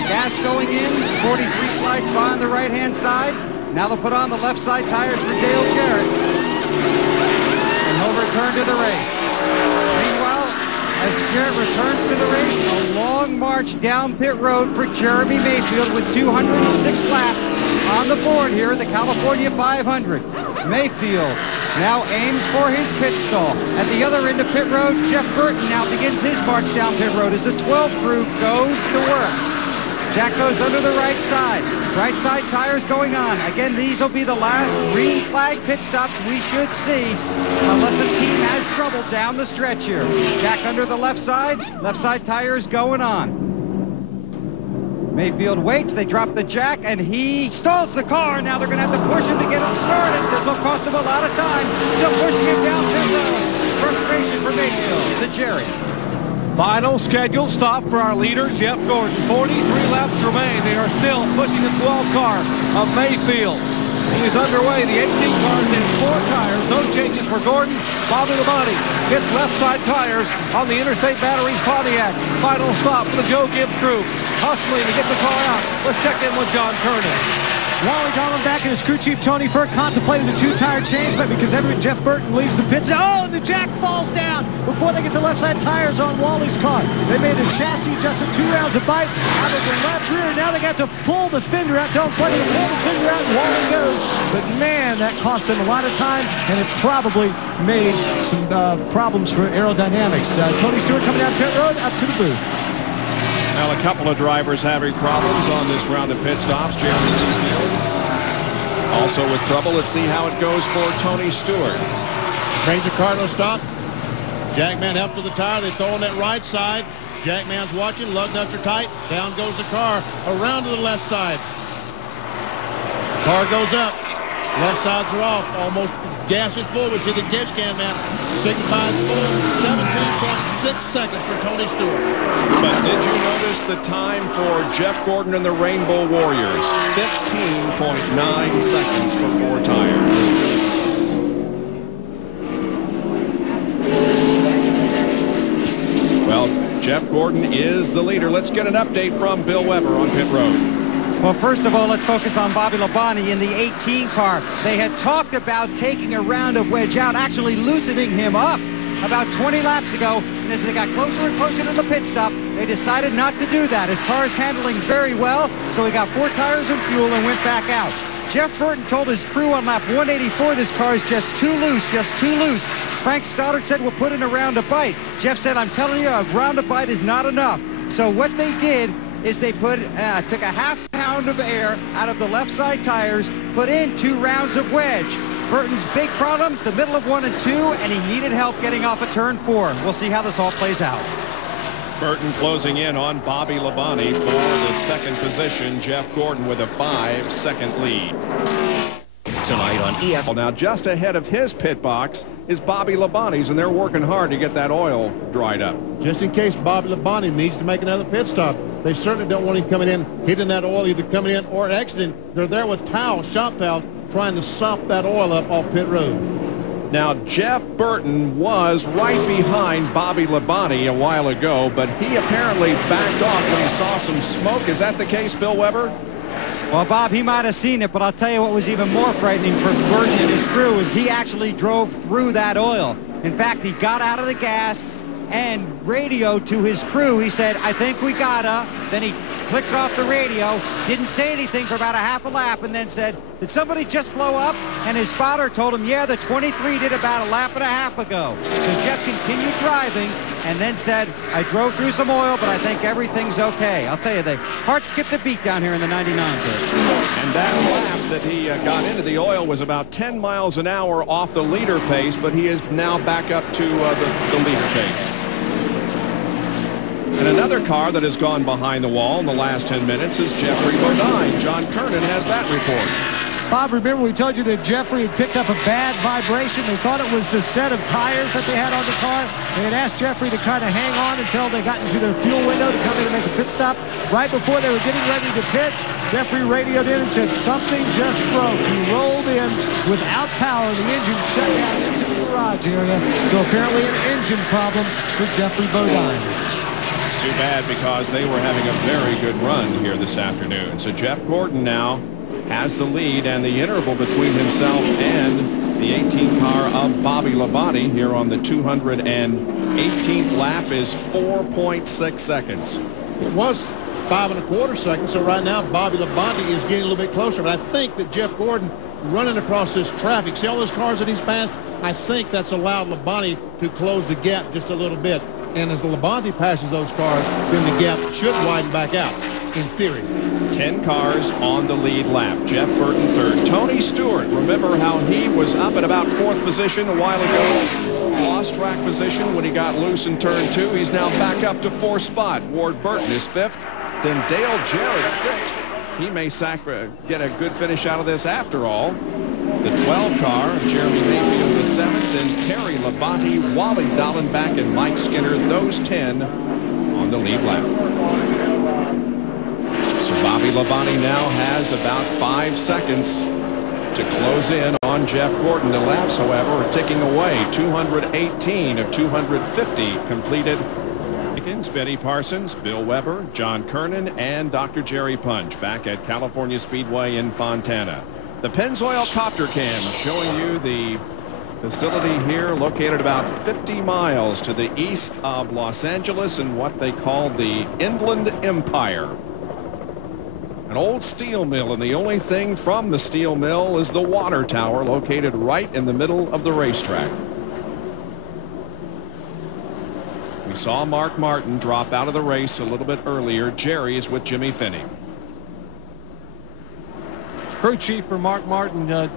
Gas going in. 43 slides by on the right-hand side. Now they'll put on the left side tires for Dale Jarrett. And he'll return to the race. Meanwhile, as Jarrett returns to the race, a long march down pit road for Jeremy Mayfield with 206 laps on the board here in the California 500. Mayfield now aims for his pit stall. At the other end of pit road, Jeff Burton now begins his march down pit road as the 12 crew goes to work. Jack goes under the right side. Right side tires going on. Again, these will be the last green flag pit stops we should see unless a team has trouble down the stretch here. Jack under the left side tires going on. Mayfield waits, they drop the jack, and he stalls the car. Now they're going to have to push him to get him started. This will cost him a lot of time. Still pushing him down pit road. Frustration for Mayfield, the Jerry. Final scheduled stop for our leader, Jeff Gordon. 43 laps remain. They are still pushing the 12 car of Mayfield. He is underway. The 18 car has 4 tires. No changes for Gordon. Bobby Labonte gets left side tires on the Interstate Batteries Pontiac. Final stop for the Joe Gibbs crew. Hustling to get the car out. Let's check in with John Kernan. Wally Dallenbach and his crew chief Tony Firk contemplating the 2-tire change, but because Jeff Burton leaves the pits, and the jack falls down before they get the left side tires on Wally's car. They made a chassis adjustment, 2 rounds of bite out of the left rear. Now they got to pull the fender out, tell them slightly to pull the fender out, and Wally goes. But man, that cost them a lot of time, and it probably made some problems for aerodynamics. Tony Stewart coming down pit road, up to the booth. Well, a couple of drivers having problems on this round of pit stops. Jeremy Mayfield also with trouble. Let's see how it goes for Tony Stewart. Ranger Carlo stop. Jackman helps with the tire. They throw on that right side. Jackman's watching. Lug nuts are tight. Down goes the car. Around to the left side. Car goes up. Left sides are off. Almost gas is full. We see the catch can now. Signifies full. 17.6 seconds for Tony Stewart. But did you notice the time for Jeff Gordon and the Rainbow Warriors? 15.9 seconds for 4 tires. Well, Jeff Gordon is the leader. Let's get an update from Bill Weber on pit road. Well, first of all, let's focus on Bobby Labonte in the 18 car. They had talked about taking a round of wedge out, actually loosening him up about 20 laps ago. And as they got closer and closer to the pit stop, they decided not to do that. His car is handling very well, so he got 4 tires and fuel and went back out. Jeff Burton told his crew on lap 184 this car is just too loose, just too loose. Frank Stoddard said we'll put in a round of bite. Jeff said, I'm telling you, a round of bite is not enough. So what they did is they took a half pound of air out of the left side tires, put in 2 rounds of wedge. Burton's big problems, the middle of 1 and 2, and he needed help getting off of turn 4. We'll see how this all plays out. Burton closing in on Bobby Labonte for the 2nd position. Jeff Gordon with a 5-second lead. Tonight on ESPN. Well, now just ahead of his pit box is Bobby Labonte's, and they're working hard to get that oil dried up. Just in case Bobby Labonte needs to make another pit stop. They certainly don't want him coming in, hitting that oil, either coming in or exiting. They're there with towels, shop towels, trying to sop that oil up off pit road. Now, Jeff Burton was right behind Bobby Labonte a while ago, but he apparently backed off when he saw some smoke. Is that the case, Bill Weber? Well, Bob, he might have seen it, but I'll tell you what was even more frightening for Burton and his crew is he actually drove through that oil. In fact, he got out of the gas and radioed to his crew. He said, I think we gotta. Then he clicked off the radio, didn't say anything for about a half a lap, and then said, did somebody just blow up? And his spotter told him, yeah, the 23 did about a lap and a half ago. So Jeff continued driving and then said, I drove through some oil, but I think everything's okay. I'll tell you, the heart skipped a beat down here in the 99 pit. And that lap that he got into the oil was about 10 miles an hour off the leader pace, but he is now back up to the leader pace. And another car that has gone behind the wall in the last 10 minutes is Jeffrey Bodine. John Kernan has that report. Bob, remember we told you that Jeffrey had picked up a bad vibration. They thought it was the set of tires that they had on the car. They had asked Jeffrey to kind of hang on until they got into their fuel window to come in and make a pit stop. Right before they were getting ready to pit, Jeffrey radioed in and said something just broke. He rolled in without power. The engine shut down into the garage area. So apparently an engine problem for Jeffrey Bodine. It's too bad because they were having a very good run here this afternoon. So Jeff Gordon now has the lead, and the interval between himself and the 18 car of Bobby Labonte here on the 218th lap is 4.6 seconds. It was 5 1/4 seconds, so right now Bobby Labonte is getting a little bit closer, but I think that Jeff Gordon running across this traffic, see all those cars that he's passed, I think that's allowed Labonte to close the gap just a little bit. And as the Labonte passes those cars, then the gap should widen back out, in theory. 10 cars on the lead lap. Jeff Burton third. Tony Stewart, remember how he was up at about 4th position a while ago? Lost track position when he got loose in turn 2. He's now back up to 4th spot. Ward Burton is 5th. Then Dale Jarrett 6th. He may get a good finish out of this after all. The 12 car, Jeremy Mayfield is 7th, and Terry Labonte, Wally Dallenbach, and Mike Skinner, those 10 on the lead lap. So Bobby Labonte now has about 5 seconds to close in on Jeff Gordon. The laps, however, are ticking away. 218 of 250 completed. Benny Parsons, Bill Weber, John Kernan, and Dr. Jerry Punch back at California Speedway in Fontana. The Pennzoil Copter Cam showing you the facility here, located about 50 miles to the east of Los Angeles in what they call the Inland Empire. An old steel mill, and the only thing from the steel mill is the water tower located right in the middle of the racetrack. We saw Mark Martin drop out of the race a little bit earlier. Jerry is with Jimmy Finney. Crew chief for Mark Martin.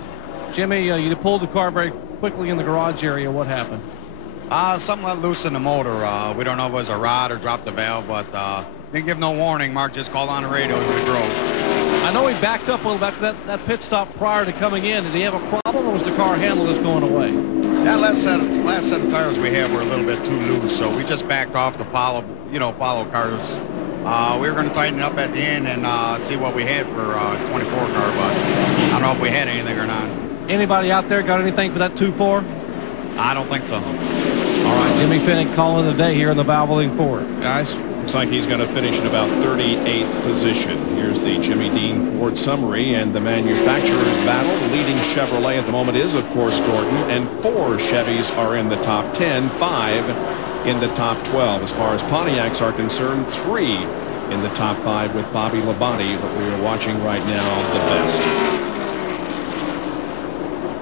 Jimmy, you pulled the car very quickly in the garage area. What happened? Something let loose in the motor. We don't know if it was a rod or dropped the valve, but didn't give no warning. Mark just called on the radio as we drove. I know he backed up a little bit that pit stop prior to coming in. Did he have a problem, or was the car handle just going away? That last set of tires we had were a little bit too loose, so we just backed off to follow cars. We were going to tighten it up at the end and see what we had for 24 car, but I don't know if we had anything or not. Anybody out there got anything for that 2-4? I don't think so. All right, Jimmy Finney calling the day here in the Valvoline Ford. Guys? Looks like he's going to finish in about 38th position. Here's the Jimmy Dean Ford summary and the manufacturer's battle. The leading Chevrolet at the moment is, of course, Gordon, and 4 Chevys are in the top 10, 5 in the top 12. As far as Pontiacs are concerned, 3 in the top 5 with Bobby Labonte, but we are watching right now the best.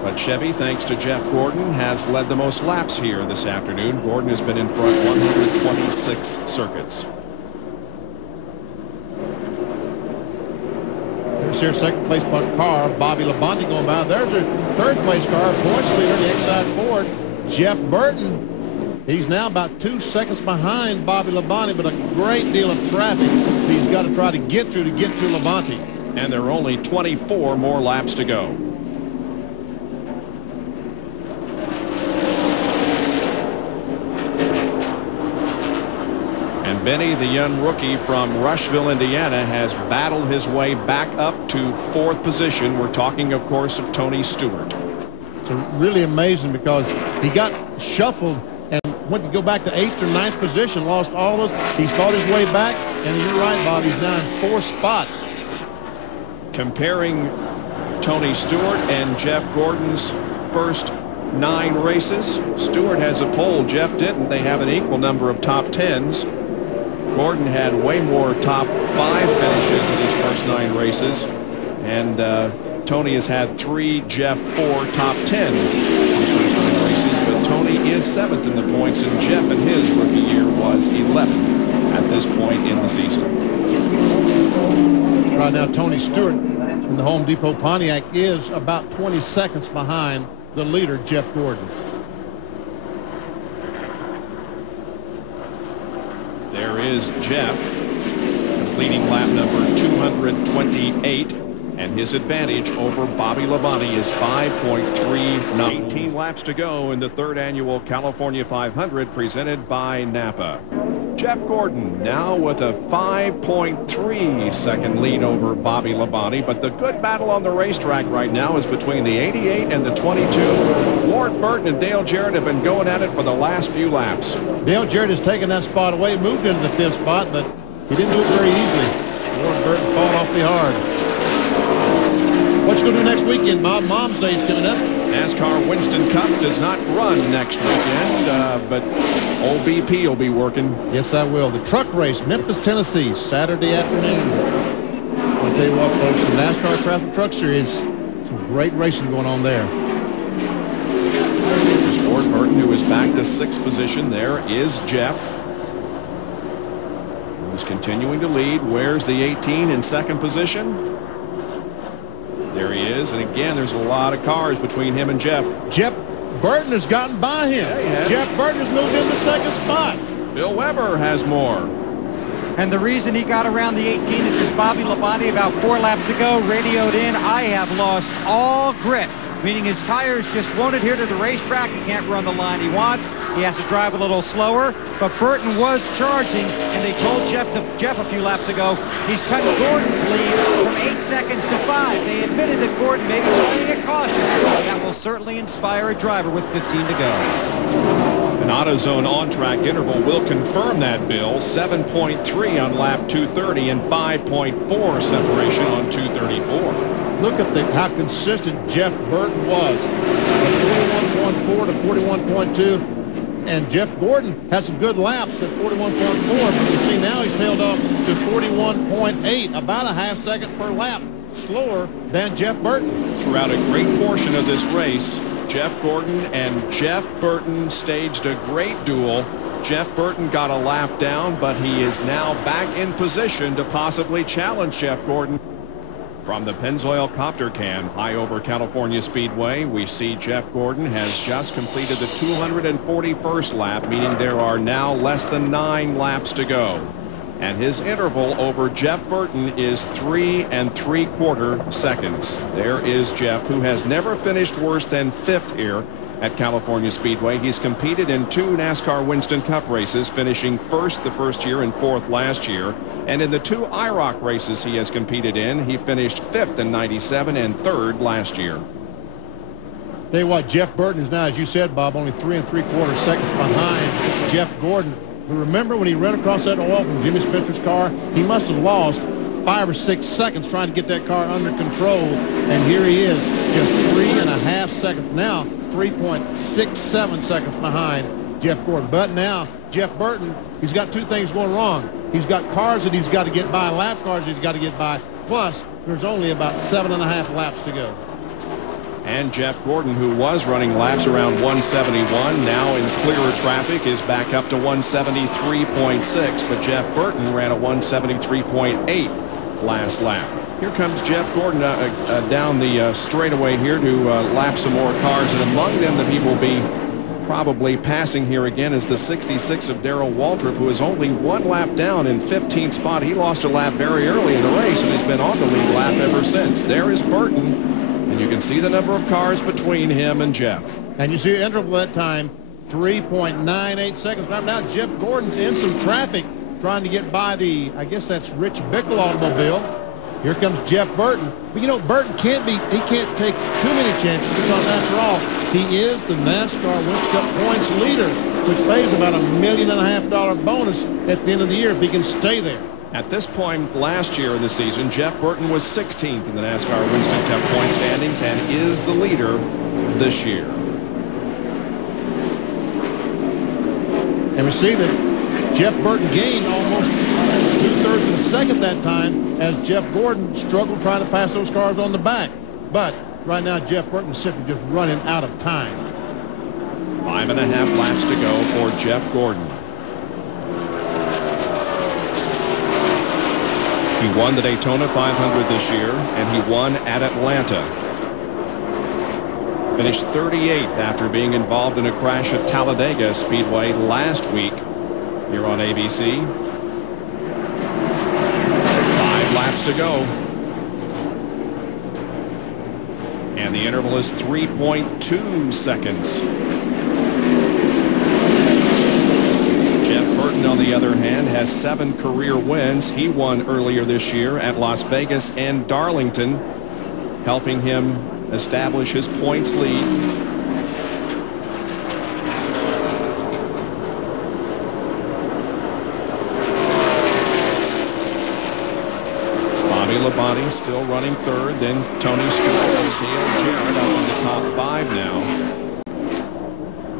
But Chevy, thanks to Jeff Gordon, has led the most laps here this afternoon. Gordon has been in front 126 circuits. Here's your second place car, Bobby Labonte going by. There's your third place car, points leader, the Exide Ford, Jeff Burton. He's now about 2 seconds behind Bobby Labonte, but a great deal of traffic he's got to try to get to Labonte. And there are only 24 more laps to go. And Benny, the young rookie from Rushville, Indiana, has battled his way back up to 4th position. We're talking, of course, of Tony Stewart. It's really amazing because he got shuffled and went to go back to 8th or 9th position, lost all those. He's fought his way back, and you're right, Bob, he's now in 4 spots. Comparing Tony Stewart and Jeff Gordon's first 9 races, Stewart has a pole, Jeff didn't. They have an equal number of top 10s. Gordon had way more top 5 finishes in his first 9 races, and Tony has had 3, Jeff 4 top 10s in his first 9 races, but Tony is 7th in the points, and Jeff in his rookie year was 11th at this point in the season. Right now, Tony Stewart in the Home Depot Pontiac is about 20 seconds behind the leader, Jeff Gordon. There is Jeff completing lap number 228, and his advantage over Bobby Labonte is 5.39. 18 laps to go in the 3rd annual California 500 presented by NAPA. Jeff Gordon now with a 5.3 second lead over Bobby Labonte, but the good battle on the racetrack right now is between the 88 and the 22. Ward Burton and Dale Jarrett have been going at it for the last few laps. Dale Jarrett has taken that spot away, moved into the 5th spot, but he didn't do it very easily. Ward Burton fought awfully hard. What you going to do next weekend, Bob? Mom's Day is coming up. NASCAR Winston Cup does not run next weekend, but old BP will be working. Yes, I will. The truck race, Memphis, Tennessee, Saturday afternoon. I'll tell you what, folks, the NASCAR Craft Truck Series, some great racing going on there. There's Ward Burton, who is back to 6th position. There is Jeff, who's continuing to lead. Where's the 18 in 2nd position? There he is, and again, there's a lot of cars between him and Jeff. Jeff Burton has gotten by him. Yeah, he has. Jeff Burton has moved into 2nd spot. Bill Weber has more. And the reason he got around the 18 is because Bobby Labonte about 4 laps ago radioed in, "I have lost all grip," meaning his tires just won't adhere to the racetrack. He can't run the line he wants. He has to drive a little slower. But Burton was charging, and they told Jeff a few laps ago he's cutting Gordon's lead from 8 seconds to 5. They admitted that Gordon may be playing it cautious. That will certainly inspire a driver with 15 to go. An AutoZone on-track interval will confirm that, Bill. 7.3 on lap 230 and 5.4 separation on 234. Look at how consistent Jeff Burton was. From 41.4 to 41.2. And Jeff Gordon had some good laps at 41.4. But you see now he's tailed off to 41.8, about a half second per lap slower than Jeff Burton. Throughout a great portion of this race, Jeff Gordon and Jeff Burton staged a great duel. Jeff Burton got a lap down, but he is now back in position to possibly challenge Jeff Gordon. From the Pennzoil Copter Cam high over California Speedway, we see Jeff Gordon has just completed the 241st lap, meaning there are now less than 9 laps to go. And his interval over Jeff Burton is 3 3/4 seconds. There is Jeff, who has never finished worse than 5th here at California Speedway. He's competed in 2 NASCAR Winston Cup races, finishing 1st the first year and 4th last year. And in the 2 IROC races he has competed in, he finished 5th in '97 and 3rd last year. Tell you what, Jeff Burton is now, as you said, Bob, only 3 3/4 seconds behind Jeff Gordon. But remember when he ran across that oil from Jimmy Spencer's car, he must have lost 5 or 6 seconds trying to get that car under control. And here he is, just 3.5 seconds now. 3.67 seconds behind Jeff Gordon. But now Jeff Burton, he's got 2 things going wrong. He's got cars that he's got to get by, lap cars he's got to get by. Plus, there's only about 7.5 laps to go. And Jeff Gordon, who was running laps around 171, now in clearer traffic is back up to 173.6. But Jeff Burton ran a 173.8 last lap. Here comes Jeff Gordon down the straightaway here to lap some more cars, and among them that he will be probably passing here again is the 66 of Darrell Waltrip, who is only 1 lap down in 15th spot. He lost a lap very early in the race and has been on the lead lap ever since. There is Burton, and you can see the number of cars between him and Jeff. And you see the interval that time, 3.98 seconds. Right now, Jeff Gordon's in some traffic. trying to get by the, I guess that's Rich Bickle automobile. Here comes Jeff Burton. But you know, Burton he can't take too many chances because after all, he is the NASCAR Winston Cup points leader, which pays about $1.5 million bonus at the end of the year if he can stay there. At this point last year in the season, Jeff Burton was 16th in the NASCAR Winston Cup point standings and is the leader this year. And we see that Jeff Burton gained almost 2/3 of a second that time as Jeff Gordon struggled trying to pass those cars on the back. But right now, Jeff Burton is simply just running out of time. 5.5 laps to go for Jeff Gordon. He won the Daytona 500 this year, and he won at Atlanta. Finished 38th after being involved in a crash at Talladega Speedway last week here on ABC. 5 laps to go. And the interval is 3.2 seconds. Jeff Burton, on the other hand, has 7 career wins. He won earlier this year at Las Vegas and Darlington, helping him establish his points lead. Bobby Labonte still running third, then Tony Stewart and Dale Jarrett up in the top 5 now.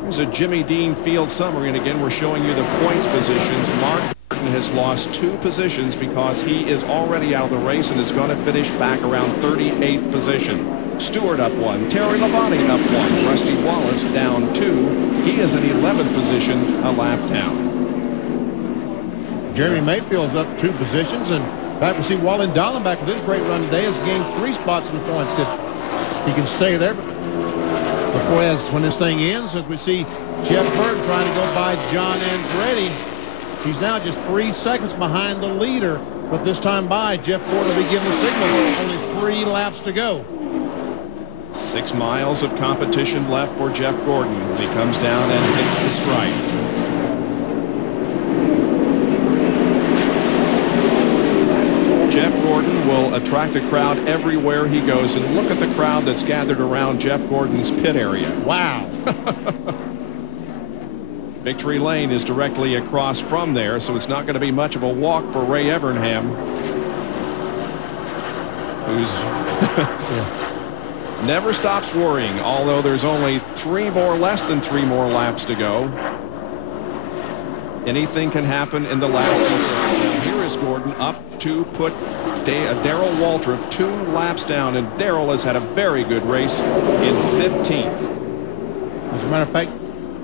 Here's a Jimmy Dean field summary, and again we're showing you the points positions. Mark Burton has lost 2 positions because he is already out of the race and is going to finish back around 38th position. Stewart up 1, Terry Labonte up 1, Rusty Wallace down 2. He is in 11th position, a lap down. Jeremy Mayfield's up 2 positions, and back we see Wallen Dallenbach with his great run today has gained 3 spots in the points. If he can stay there. Before when this thing ends, as we see Jeff Burton trying to go by John Andretti. He's now just 3 seconds behind the leader, but this time by Jeff Gordon will be giving the signal. Only 3 laps to go. 6 miles of competition left for Jeff Gordon as he comes down and hits the stripe. Jeff Gordon will attract a crowd everywhere he goes, and look at the crowd that's gathered around Jeff Gordon's pit area. Wow. Victory Lane is directly across from there, so it's not going to be much of a walk for Ray Evernham, who's never stops worrying, although there's only less than 3 more laps to go. Anything can happen in the last 2 seconds. Here is Gordon up to put Darrell Waltrip 2 laps down, and Darrell has had a very good race in 15th. As a matter of fact,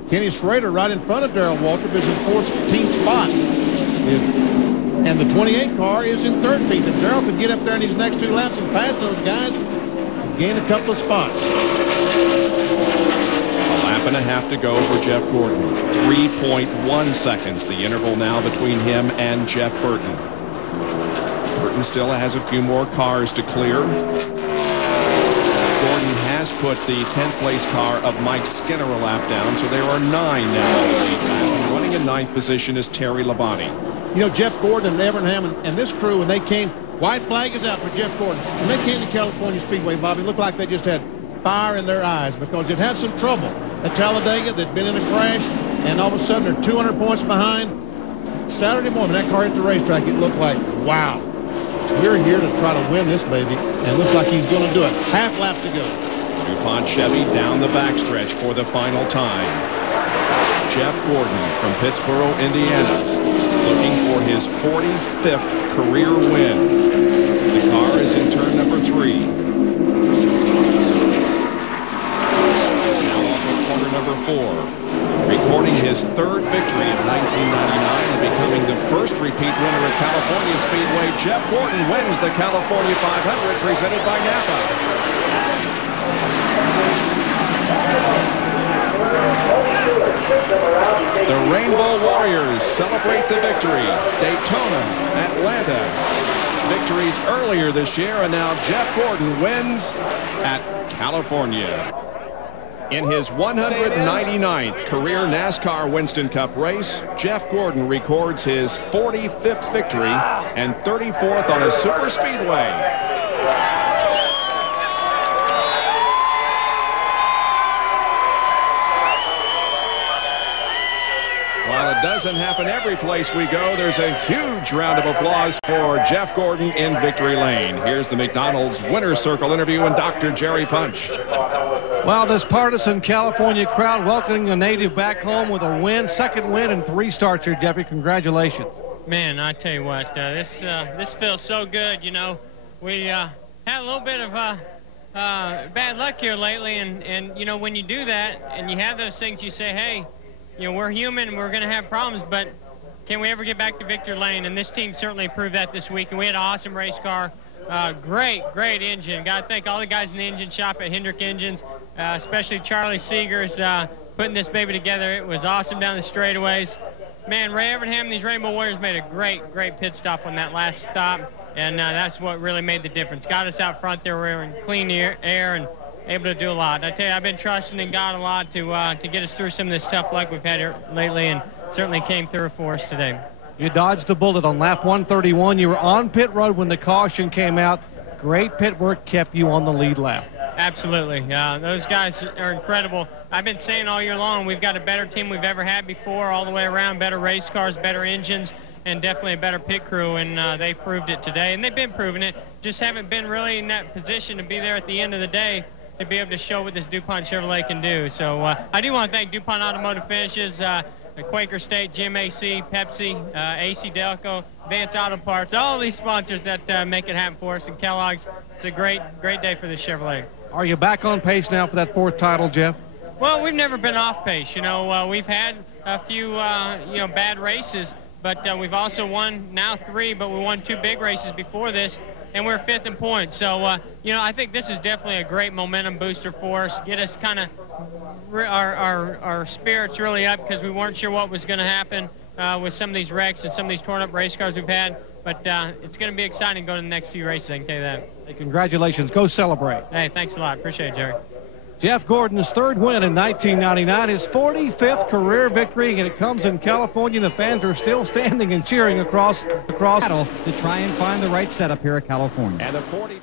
Kenny Schrader right in front of Darrell Waltrip is in 14th spot. And the 28 car is in 13th. If Darrell could get up there in these next 2 laps and pass those guys, gain a couple of spots. A lap and a half to go for Jeff Gordon. 3.1 seconds, the interval now between him and Jeff Burton. Burton still has a few more cars to clear. Gordon has put the 10th place car of Mike Skinner a lap down, so there are 9 now in the lead lap. Running in 9th position is Terry Labonte. You know, Jeff Gordon and Evernham and this crew, when they came, white flag is out for Jeff Gordon. When they came to California Speedway, Bobby, it looked like they just had fire in their eyes because it had some trouble at Talladega. They'd been in a crash, and all of a sudden they're 200 points behind. Saturday morning, that car hit the racetrack, it looked like, wow, we're here to try to win this baby, and it looks like he's going to do it. Half lap to go. DuPont Chevy down the backstretch for the final time. Jeff Gordon from Pittsboro, Indiana, looking for his 45th career win. The car is in turn number 3. Now off of corner number 4. Recording his 3rd victory in 1999 and becoming the first repeat winner at California Speedway, Jeff Gordon wins the California 500 presented by NAPA. The Rainbow Warriors celebrate the victory. Daytona, Atlanta, victories earlier this year, and now Jeff Gordon wins at California. In his 199th career NASCAR Winston Cup race, Jeff Gordon records his 45th victory and 34th on a super speedway. While it doesn't happen every place we go, there's a huge round of applause for Jeff Gordon in victory lane. Here's the McDonald's Winner's Circle interview and Dr. Jerry Punch. Well, this partisan California crowd welcoming a native back home with a win, second win in 3 starts here, Jeffrey. Congratulations. Man, I tell you what, this feels so good. You know, we had a little bit of bad luck here lately, and you know, when you do that and you have those things, you say, hey, you know, we're human and we're going to have problems, but can we ever get back to victory lane? And this team certainly proved that this week. And we had an awesome race car. Great engine. Got to thank all the guys in the engine shop at Hendrick Engines, especially Charlie Seegers putting this baby together. It was awesome down the straightaways. Man, Ray Evernham, these Rainbow Warriors made a great pit stop on that last stop, and that's what really made the difference. Got us out front there. We were in clean air and able to do a lot. I tell you, I've been trusting in God a lot to get us through some of this tough luck we've had here lately, and certainly came through for us today. You dodged a bullet on lap 131. You were on pit road when the caution came out. Great pit work kept you on the lead lap. Absolutely. Those guys are incredible. I've been saying all year long, we've got a better team we've ever had before, all the way around, better race cars, better engines, and definitely a better pit crew, and they proved it today, and they've been proving it. Just haven't been really in that position to be there at the end of the day to be able to show what this DuPont Chevrolet can do. So I do want to thank DuPont Automotive Finishes, the Quaker State, GMAC, Pepsi, AC Delco, Vance Auto Parts, all these sponsors that make it happen for us, and Kellogg's. It's a great day for the Chevrolet. Are you back on pace now for that 4th title, Jeff? Well, we've never been off pace. You know, we've had a few, you know, bad races, but we've also won now 3, but we won 2 big races before this, and we're 5th in points. So, you know, I think this is definitely a great momentum booster for us, get us kind of our spirits really up, because we weren't sure what was going to happen with some of these wrecks and some of these torn up race cars we've had. But it's going to be exciting going to the next few races, I can tell you that. Hey, congratulations. Go celebrate. Hey, thanks a lot. Appreciate it, Jerry. Jeff Gordon's 3rd win in 1999, his 45th career victory, and it comes in California. The fans are still standing and cheering across To try and find the right setup here at California. And a 42.